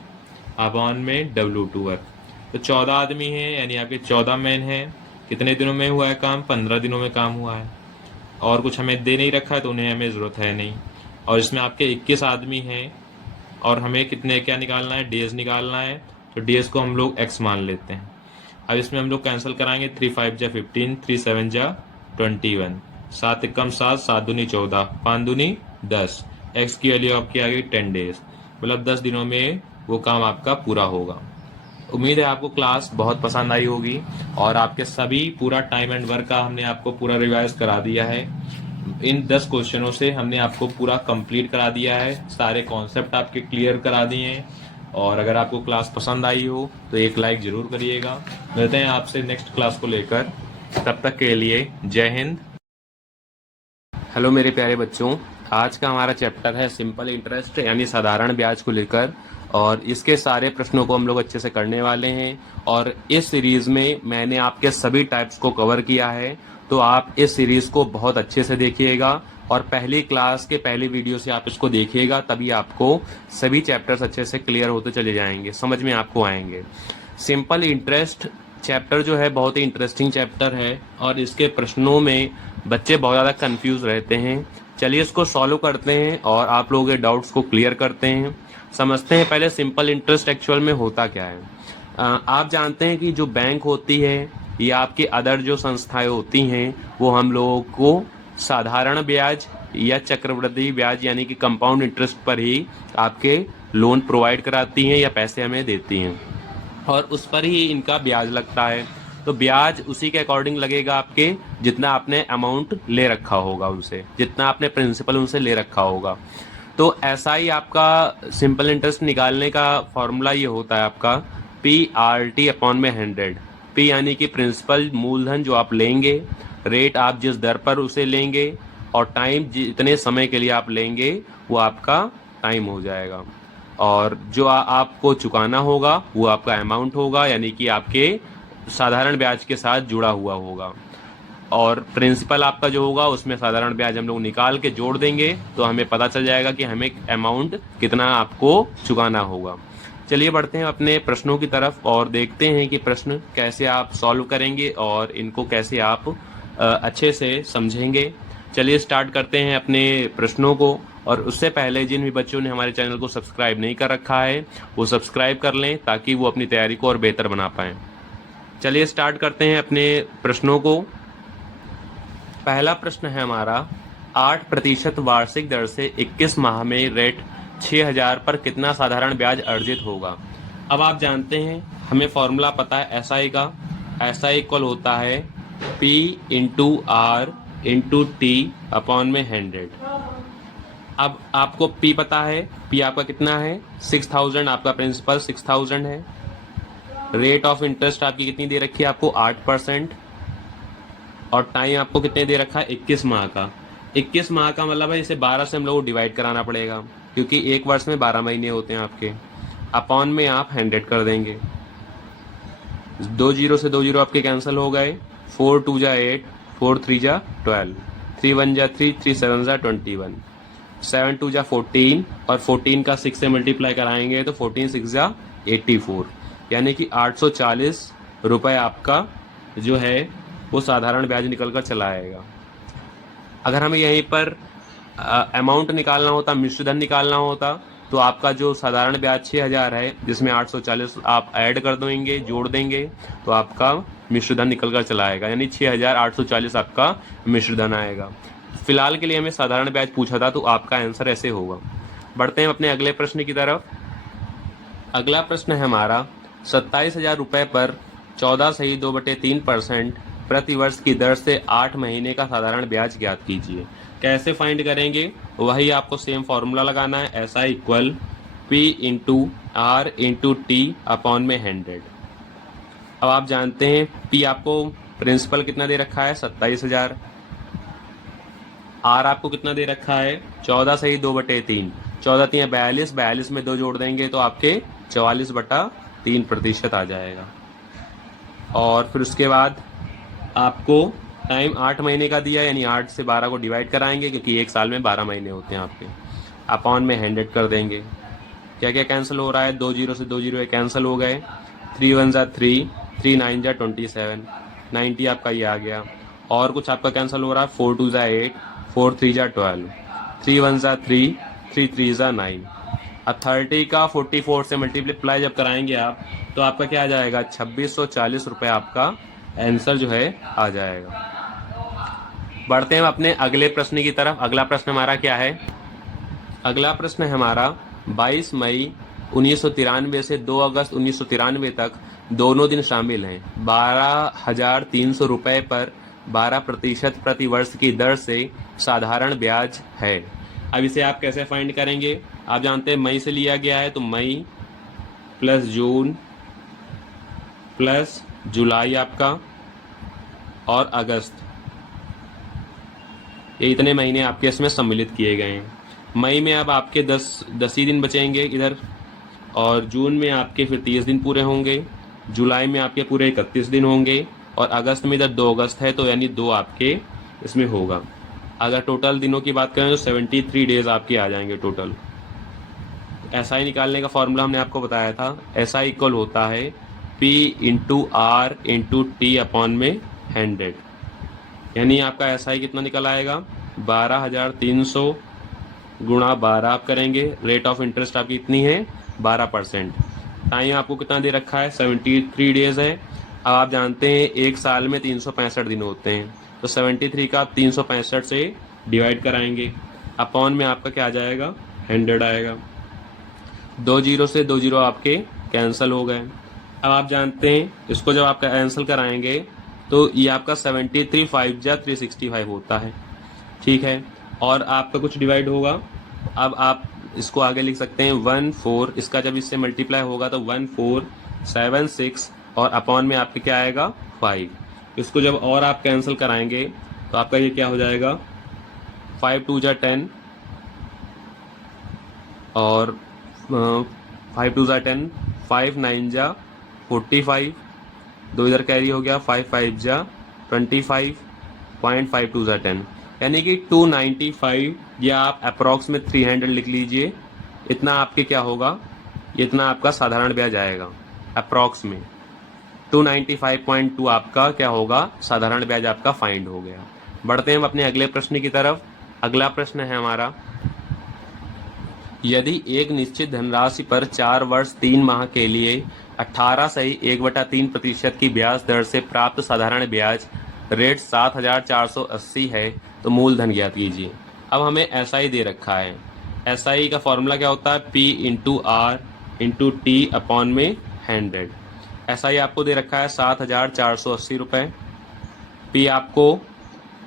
अपॉन में W2 वर्क। तो 14 आदमी हैं, यानी आपके 14 मैन हैं, कितने दिनों में हुआ है काम, 15 दिनों में काम हुआ है, और कुछ हमें दे नहीं रखा है तो उन्हें हमें ज़रूरत है नहीं। और इसमें आपके 21 आदमी हैं और हमें कितने क्या निकालना है, डेज निकालना है, तो डेज को हम लोग x मान लेते हैं। अब इसमें हम लोग कैंसिल कराएंगे, 3 5 जा 15, 3 7 जा 21, 7 1 7, 7 दूनी 14, 5 दूनी 10, x की वैल्यू आपकी आ गई 10 डेज, मतलब 10 दिनों में वो काम आपका पूरा होगा। उम्मीद है आपको क्लास बहुत पसंद आई होगी और आपके सभी पूरा टाइम एंड वर्क का हमने आपको पूरा रिवाइज करा दिया है। इन 10 क्वेश्चनों से हमने आपको पूरा कंप्लीट करा दिया है, सारे कॉन्सेप्ट आपके क्लियर करा दिए हैं। और अगर आपको क्लास पसंद आई हो तो एक लाइक ज़रूर करिएगा। मिलते हैं आपसे नेक्स्ट क्लास को लेकर, तब तक के लिए जय हिंद। हेलो मेरे प्यारे बच्चों, आज का हमारा चैप्टर है सिंपल इंटरेस्ट यानी साधारण ब्याज को लेकर, और इसके सारे प्रश्नों को हम लोग अच्छे से करने वाले हैं। और इस सीरीज़ में मैंने आपके सभी टाइप्स को कवर किया है, तो आप इस सीरीज़ को बहुत अच्छे से देखिएगा और पहली क्लास के पहली वीडियो से आप इसको देखिएगा, तभी आपको सभी चैप्टर्स अच्छे से क्लियर होते चले जाएंगे, समझ में आपको आएंगे। सिंपल इंटरेस्ट चैप्टर जो है बहुत ही इंटरेस्टिंग चैप्टर है और इसके प्रश्नों में बच्चे बहुत ज़्यादा कंफ्यूज रहते हैं। चलिए इसको सॉल्व करते हैं और आप लोगों के डाउट्स को क्लियर करते हैं। समझते हैं पहले सिंपल इंटरेस्ट एक्चुअल में होता क्या है। आप जानते हैं कि जो बैंक होती है या आपकी अदर जो संस्थाएं होती हैं वो हम लोगों को साधारण ब्याज या चक्रवृद्धि ब्याज यानी कि कंपाउंड इंटरेस्ट पर ही आपके लोन प्रोवाइड कराती हैं या पैसे हमें देती हैं, और उस पर ही इनका ब्याज लगता है। तो ब्याज उसी के अकॉर्डिंग लगेगा आपके, जितना आपने अमाउंट ले रखा होगा उनसे, जितना आपने प्रिंसिपल उनसे ले रखा होगा। तो ऐसा ही आपका सिंपल इंटरेस्ट निकालने का फॉर्मूला ये होता है आपका PRT अपॉन में 100। P यानी कि प्रिंसिपल मूलधन जो आप लेंगे, रेट आप जिस दर पर उसे लेंगे, और टाइम जितने समय के लिए आप लेंगे वो आपका टाइम हो जाएगा, और जो आपको चुकाना होगा वो आपका अमाउंट होगा, यानी कि आपके साधारण ब्याज के साथ जुड़ा हुआ होगा। और प्रिंसिपल आपका जो होगा उसमें साधारण ब्याज हम लोग निकाल के जोड़ देंगे, तो हमें पता चल जाएगा कि हमें अमाउंट कितना आपको चुकाना होगा। चलिए बढ़ते हैं अपने प्रश्नों की तरफ और देखते हैं कि प्रश्न कैसे आप सॉल्व करेंगे और इनको कैसे आप अच्छे से समझेंगे। चलिए स्टार्ट करते हैं अपने प्रश्नों को, और उससे पहले जिन भी बच्चों ने हमारे चैनल को सब्सक्राइब नहीं कर रखा है वो सब्सक्राइब कर लें ताकि वो अपनी तैयारी को और बेहतर बना पाएँ। चलिए स्टार्ट करते हैं अपने प्रश्नों को। पहला प्रश्न है हमारा, 8% वार्षिक दर से 21 माह में रेट 6000 पर कितना साधारण ब्याज अर्जित होगा। अब आप जानते हैं, हमें फॉर्मूला पता है SI का। SI इक्वल होता है P into R into T upon में 100। अब आपको P पता है, P आपका कितना है 6000, आपका प्रिंसिपल 6000 है। रेट ऑफ इंटरेस्ट आपकी कितनी दे रखी है आपको 8%, और टाइम आपको कितने दे रखा है 21 माह का। 21 माह का मतलब है इसे 12 से हम लोग को डिवाइड कराना पड़ेगा, क्योंकि एक वर्ष में 12 महीने होते हैं आपके। अपॉन में आप 100 कर देंगे, 2 जीरो से 2 जीरो आपके कैंसिल हो गए, 4 2 जा 8, 4 3 जा 12, 3 1 जा 3, 3 7 जा 21, 7 2 जा 14, और 14 का 6 से मल्टीप्लाई कराएंगे तो 14 6 जा 84, यानी कि 840 रुपये आपका जो है वो साधारण ब्याज निकल कर चला आएगा। अगर हमें यहीं पर अमाउंट निकालना होता, मिश्रधन निकालना होता, तो आपका जो साधारण ब्याज 6000 है जिसमें 840 आप ऐड कर देंगे, जोड़ देंगे, तो आपका मिश्रधन निकल कर चला आएगा, यानी 6840 आपका मिश्रधन आएगा। फिलहाल के लिए हमें साधारण ब्याज पूछा था, तो आपका आंसर ऐसे होगा। बढ़ते हैं अपने अगले प्रश्न की तरफ। अगला प्रश्न है हमारा, 27,000 रुपये पर 14.2/3% प्रति वर्ष की दर से 8 महीने का साधारण ब्याज ज्ञात कीजिए। कैसे फाइंड करेंगे, वही आपको सेम फॉर्मूला लगाना है, SI equal P into R into T upon में 100। अब आप जानते हैं P आपको प्रिंसिपल कितना दे रखा है 27,000, R आपको कितना दे रखा है 14.2/3, 14 3 42, 42 में 2 जोड़ देंगे तो आपके 44/3% आ जाएगा। और फिर उसके बाद आपको टाइम 8 महीने का दिया, यानी 8 से 12 को डिवाइड कराएंगे, क्योंकि एक साल में 12 महीने होते हैं आपके। अपॉन में 100 कर देंगे। क्या क्या कैंसिल हो रहा है, 2 जीरो से 2 जीरो कैंसिल हो गए, 3 1 जा 3, 3 9 जा 27, 90 आपका ये आ गया। और कुछ आपका कैंसिल हो रहा है, 4 2 जा 8, 4 3 जा 12, 3 1 जा 3, 3 3 जा 9। अब 30 का 44 से मल्टीप्लाई जब कराएंगे आप, तो आपका क्या आ जाएगा 2640 रुपये आपका आंसर जो है आ जाएगा। बढ़ते हैं अपने अगले प्रश्न की तरफ। अगला प्रश्न हमारा क्या है, अगला प्रश्न है हमारा 22 मई 1993 से 2 अगस्त 1993 तक दोनों दिन शामिल हैं। 12,300 रुपये पर 12% प्रति वर्ष की दर से साधारण ब्याज है। अब इसे आप कैसे फाइंड करेंगे, आप जानते हैं मई से लिया गया है, तो मई प्लस जून प्लस जुलाई आपका और अगस्त, ये इतने महीने आपके इसमें सम्मिलित किए गए हैं। मई में अब आपके 10 ही दिन बचेंगे इधर, और जून में आपके फिर 30 दिन पूरे होंगे, जुलाई में आपके पूरे 31 दिन होंगे, और अगस्त में इधर 2 अगस्त है तो यानी 2 आपके इसमें होगा। अगर टोटल दिनों की बात करें तो 73 डेज आपके आ जाएंगे टोटल। SI निकालने का फॉर्मूला हमने आपको बताया था, SI इक्वल होता है P into r into t upon में 100, यानी आपका SI कितना निकल आएगा 12,300 गुणा 12 आप करेंगे। रेट ऑफ इंटरेस्ट आपकी इतनी है 12%। टाइम आपको कितना दे रखा है 73 डेज है। अब आप जानते हैं एक साल में 365 दिन होते हैं, तो 73 का आप 365 से डिवाइड कराएंगे, अपॉन में आपका क्या आ जाएगा 100 आएगा। 2 जीरो से 2 जीरो आपके कैंसिल हो गए। अब आप जानते हैं इसको जब आप कैंसिल कराएंगे तो ये आपका 73 5 जा 365 होता है, ठीक है। और आपका कुछ डिवाइड होगा, अब आप इसको आगे लिख सकते हैं 14, इसका जब इससे मल्टीप्लाई होगा तो 1476 और अपॉन में आपके क्या आएगा 5। इसको जब और आप कैंसिल कराएंगे तो आपका ये क्या हो जाएगा 5 2 जा 10 और 5 2 जा 10, 5 9 जा 45, 2 इधर कैरी हो गया, 5 5 जा 25, 0.52 जा 10, यानी कि 295, या आप अप्रॉक्स में 300 लिख लीजिए। इतना आपके क्या होगा, इतना आपका साधारण ब्याज आएगा अप्रॉक्स में 295.2 आपका क्या होगा साधारण ब्याज आपका फाइंड हो गया। बढ़ते हैं हम अपने अगले प्रश्न की तरफ। अगला प्रश्न है हमारा, यदि एक निश्चित धनराशि पर 4 वर्ष 3 माह के लिए 18 सही 1/3% की ब्याज दर से प्राप्त साधारण ब्याज रेट 7,480 है तो मूलधन ज्ञात कीजिए। अब हमें SI दे रखा है, SI का फॉर्मूला क्या होता है P into r into t upon में 100। SI आपको दे रखा है 7,480 रुपये। P आपको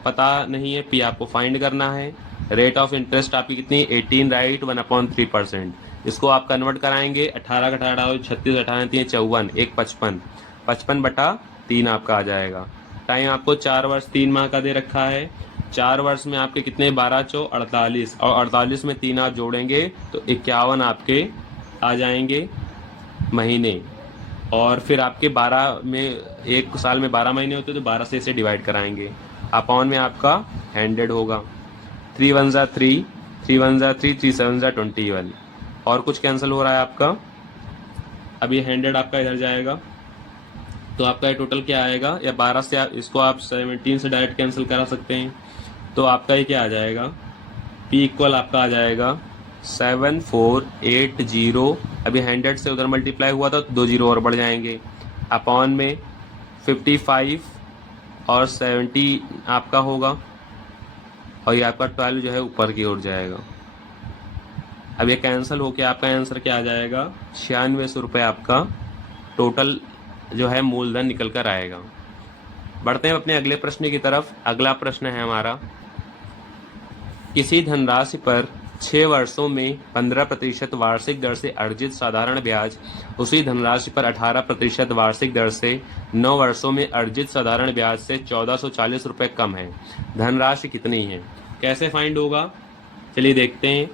पता नहीं है, P आपको फाइंड करना है। रेट ऑफ इंटरेस्ट आपकी कितनी 18 राइट 1/3%। इसको आप कन्वर्ट कराएंगे, 18 का 18 36, 18 3 54, 1 55, 55/3 आपका आ जाएगा। टाइम आपको 4 वर्ष 3 माह का दे रखा है। 4 वर्ष में आपके कितने 12 चौ 48, और 48 में 3 आप जोड़ेंगे तो 51 आपके आ जाएंगे महीने। और फिर आपके 12 में, एक साल में 12 महीने होते तो 12 से इसे डिवाइड कराएंगे, अपॉन में आपका 100 होगा। 3 1 जा 3, 3 1 जा 3, 3 7 जा 21, और कुछ कैंसिल हो रहा है आपका। अब ये 100 आपका इधर जाएगा तो आपका ये टोटल क्या आएगा, या 12 से आप इसको आप 17 से डायरेक्ट कैंसिल करा सकते हैं, तो आपका ये क्या आ जाएगा P इक्वल आपका आ जाएगा 7480। अभी 100 से उधर मल्टीप्लाई हुआ था तो 2 जीरो और बढ़ जाएंगे, अपॉन में 55 और 70 आपका होगा, और ये आपका 12 जो है ऊपर की ओर जाएगा। अब ये कैंसिल होके आपका आंसर क्या आ जाएगा 9600 रुपये आपका टोटल जो है मूलधन निकल कर आएगा। बढ़ते हैं अपने अगले प्रश्न की तरफ। अगला प्रश्न है हमारा, किसी धनराशि पर 6 वर्षों में 15% वार्षिक दर से अर्जित साधारण ब्याज उसी धनराशि पर 18% वार्षिक दर से 9 वर्षों में अर्जित साधारण ब्याज से 1440 रुपये कम है। धनराशि कितनी है, कैसे फाइंड होगा, चलिए देखते हैं।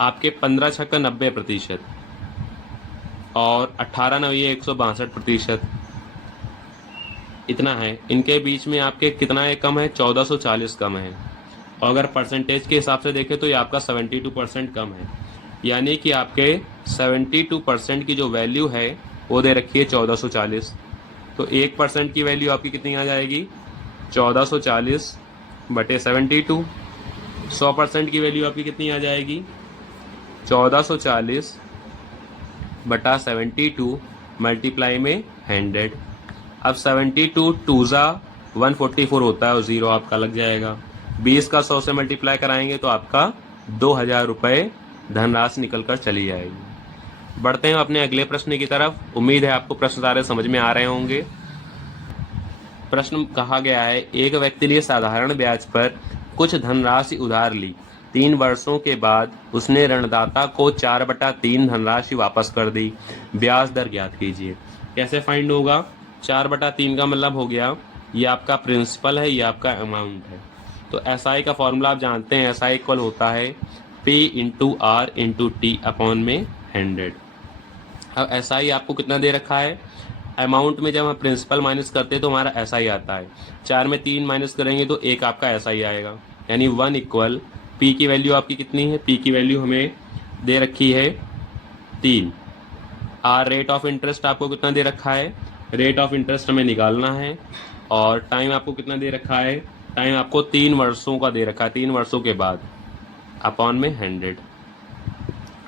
आपके 15 छक्का 90% और 18 9 ये 162%, इतना है। इनके बीच में आपके कितना है कम है 1440 कम है, और अगर परसेंटेज के हिसाब से देखें तो ये आपका 72% कम है, यानी कि आपके 72% की जो वैल्यू है वो दे रखी है 1440। तो 1% की वैल्यू आपकी कितनी आ जाएगी 1440 बटे 72। 100% की वैल्यू आपकी कितनी आ जाएगी 1440 बटा 72 मल्टीप्लाई में 100। अब 72 2 जा 144 होता है और 0 आपका लग जाएगा। 20 का 100 से मल्टीप्लाई कराएंगे तो आपका 2000 रुपये धनराशि निकल कर चली जाएगी। बढ़ते हैं अपने अगले प्रश्न की तरफ। उम्मीद है आपको प्रश्न सारे समझ में आ रहे होंगे। प्रश्न कहा गया है, एक व्यक्ति ने साधारण ब्याज पर कुछ धनराशि उधार ली 3 वर्षों के बाद उसने ऋणदाता को 4/3 धनराशि वापस कर दी। ब्याज दर ज्ञात कीजिए। कैसे फाइंड होगा? 4/3 का मतलब हो गया ये आपका प्रिंसिपल है, ये आपका अमाउंट है। तो SI का फॉर्मूला आप जानते हैं, SI इक्वल होता है P into R into T upon में 100। अब SI आपको कितना दे रखा है? अमाउंट में जब हम प्रिंसिपल माइनस करते हैं तो हमारा SI आता है। 4 में 3 माइनस करेंगे तो 1 आपका SI आएगा, यानी 1 इक्वल P की वैल्यू आपकी कितनी है? P की वैल्यू हमें दे रखी है 3। R रेट ऑफ इंटरेस्ट आपको कितना दे रखा है? रेट ऑफ इंटरेस्ट हमें निकालना है। और टाइम आपको कितना दे रखा है? टाइम आपको 3 वर्षों का दे रखा है, 3 वर्षों के बाद अपॉन में 100।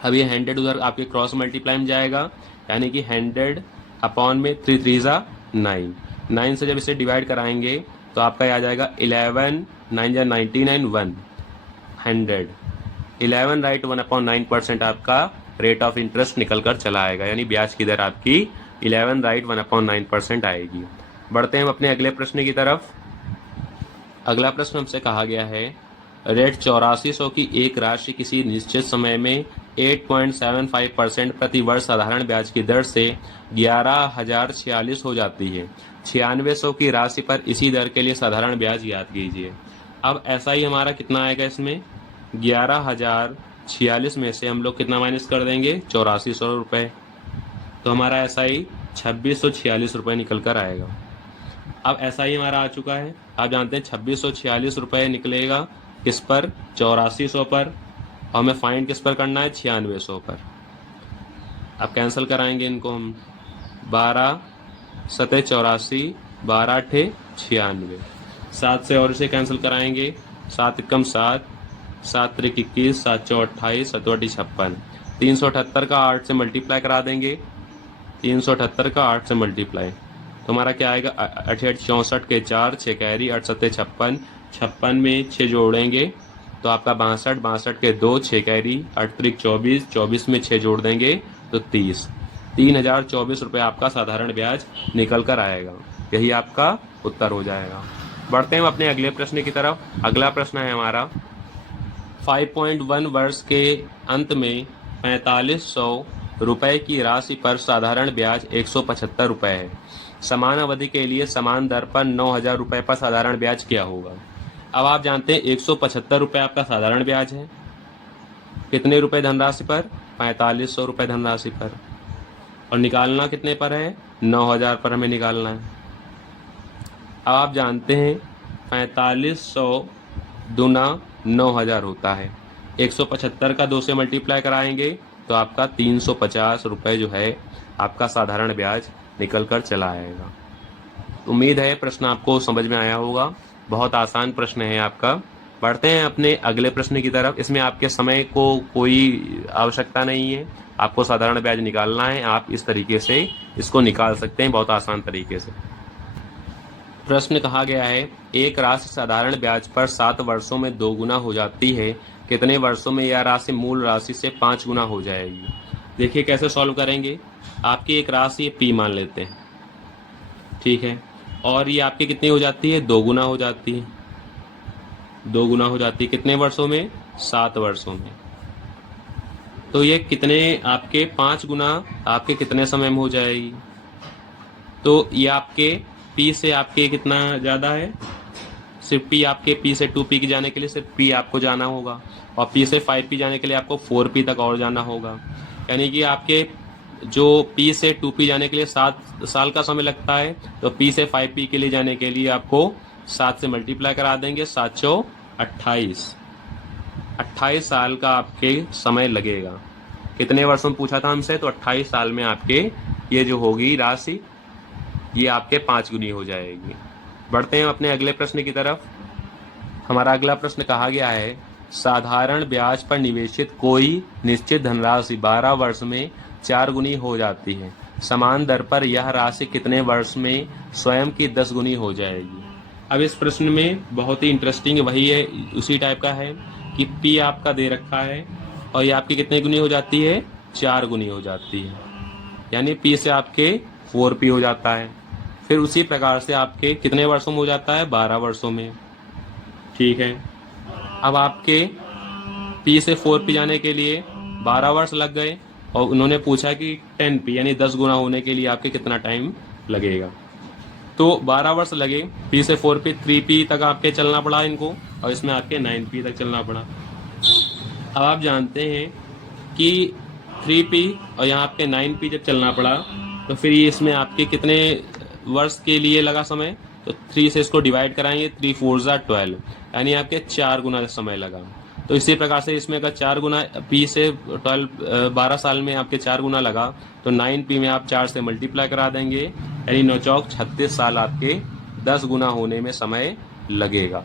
अब ये 100 उधर आपके क्रॉस मल्टीप्लाई में जाएगा, यानी कि 100 अपॉन में 3 3 जा 9। 9 से जब इसे डिवाइड कराएंगे तो आपका ये आ जाएगा 11 9 जा 99 1 100। 11 राइट 1/9% आपका रेट ऑफ इंटरेस्ट निकल कर चला आएगा, यानी ब्याज की दर आपकी 11 राइट 1/9% आएगी। बढ़ते हैं हम अपने अगले प्रश्न की तरफ। अगला प्रश्न हमसे कहा गया है रेट 8400 की एक राशि किसी निश्चित समय में 8.75% प्रति वर्ष साधारण ब्याज की दर से 11,046 हो जाती है। 9600 की राशि पर इसी दर के लिए साधारण ब्याज ज्ञात कीजिए। अब ऐसा ही हमारा कितना आएगा इसमें? 11,046 में से हम लोग कितना माइनस कर देंगे? 8400 रुपये। तो हमारा ऐसा ही 2646 रुपये निकल कर आएगा। अब ऐसा ही हमारा आ चुका है। आप जानते हैं 2646 रुपये निकलेगा किस पर? 8400 पर। और हमें फाइंड किस पर करना है? 9600 पर। अब कैंसिल कराएंगे इनको हम। 12 7 84, 12 8 96। 7 से और इसे कैंसिल कराएंगे। 7 एकम 7, 7 त्रिक 21, 7 चौ 28, 7 अठी 56। 378 का 8 से मल्टीप्लाई करा देंगे। 378 का 8 से मल्टीप्लाई तो हमारा क्या आएगा? 8 64 के 4, 6 कैरी, 8 7 56। 56 में 6 जोड़ेंगे तो आपका 62, 62 के 2, 6 कैरी, 8 त्रिक 24, 24 में 6 जोड़ देंगे तो 30। 3024 रुपये आपका साधारण ब्याज निकल कर आएगा। यही आपका उत्तर हो जाएगा। बढ़ते हैं अपने अगले प्रश्न की तरफ। अगला प्रश्न है हमारा 5.1 वर्ष के अंत में 4500 रुपये की राशि पर साधारण ब्याज 175 रुपये है। समान अवधि के लिए समान दर पर 9000 रुपये पर साधारण ब्याज क्या होगा? अब आप जानते हैं 175 रुपये आपका साधारण ब्याज है। कितने रुपए धनराशि पर? 4500 रुपये धनराशि पर। और निकालना कितने पर है? 9000 पर हमें निकालना है। अब आप जानते हैं 4500 दुना 9000 होता है। 175 का 2 से मल्टीप्लाई कराएंगे तो आपका 350 रुपये जो है आपका साधारण ब्याज निकल कर चला आएगा। उम्मीद है प्रश्न आपको समझ में आया होगा। बहुत आसान प्रश्न है आपका। बढ़ते हैं अपने अगले प्रश्न की तरफ। इसमें आपके समय को कोई आवश्यकता नहीं है, आपको साधारण ब्याज निकालना है। आप इस तरीके से इसको निकाल सकते हैं, बहुत आसान तरीके से। प्रश्न कहा गया है एक राशि साधारण ब्याज पर 7 वर्षों में 2 गुना हो जाती है, कितने वर्षों में यह राशि मूल राशि से 5 गुना हो जाएगी? देखिए कैसे सॉल्व करेंगे। आपकी एक राशि P मान लेते हैं, ठीक है, और ये आपकी कितनी हो जाती है? 2 गुना हो जाती है। 2 गुना हो जाती है कितने वर्षों में? 7 वर्षों में। तो ये कितने आपके 5 गुना आपके कितने समय में हो जाएगी? तो ये आपके P से आपके कितना ज़्यादा है? सिर्फ P आपके P से 2P की जाने के लिए सिर्फ P आपको जाना होगा, और P से 5P जाने के लिए आपको 4P तक और जाना होगा। यानी कि आपके जो P से 2P जाने के लिए 7 साल का समय लगता है, तो P से 5P के लिए जाने के लिए आपको 7 से मल्टीप्लाई करा देंगे। 7 चौ 28, 28 साल का आपके समय लगेगा। कितने वर्षों में पूछा था हमसे? तो 28 साल में आपके ये जो होगी राशि ये आपके 5 गुनी हो जाएगी। बढ़ते हैं अपने अगले प्रश्न की तरफ। हमारा अगला प्रश्न कहा गया है साधारण ब्याज पर निवेशित कोई निश्चित धनराशि 12 वर्ष में 4 गुनी हो जाती है। समान दर पर यह राशि कितने वर्ष में स्वयं की 10 गुनी हो जाएगी? अब इस प्रश्न में बहुत ही इंटरेस्टिंग वही है, उसी टाइप का है कि P आपका दे रखा है और ये आपकी कितने गुनी हो जाती है? 4 गुनी हो जाती है। यानी P से आपके 4P हो जाता है। फिर उसी प्रकार से आपके कितने वर्षों में हो जाता है? 12 वर्षों में, ठीक है। अब आपके P से 4P जाने के लिए 12 वर्ष लग गए और उन्होंने पूछा कि 10P यानी 10 गुना होने के लिए आपके कितना टाइम लगेगा। तो 12 वर्ष लगे, P से 4P 3P तक आपके चलना पड़ा इनको और इसमें आपके 9P तक चलना पड़ा। अब आप जानते हैं कि 3P और यहाँ आपके 9P जब चलना पड़ा तो फिर ये इसमें आपके कितने वर्ष के लिए लगा समय, तो 3 से इसको डिवाइड कराएंगे, 3 4 जा 12 यानी आपके 4 गुना समय लगा। तो इसी प्रकार से इसमें अगर 4 गुना P से 12 साल में आपके 4 गुना लगा तो 9P में आप 4 से मल्टीप्लाई करा देंगे यानी 9 चौक 36 साल आपके 10 गुना होने में समय लगेगा।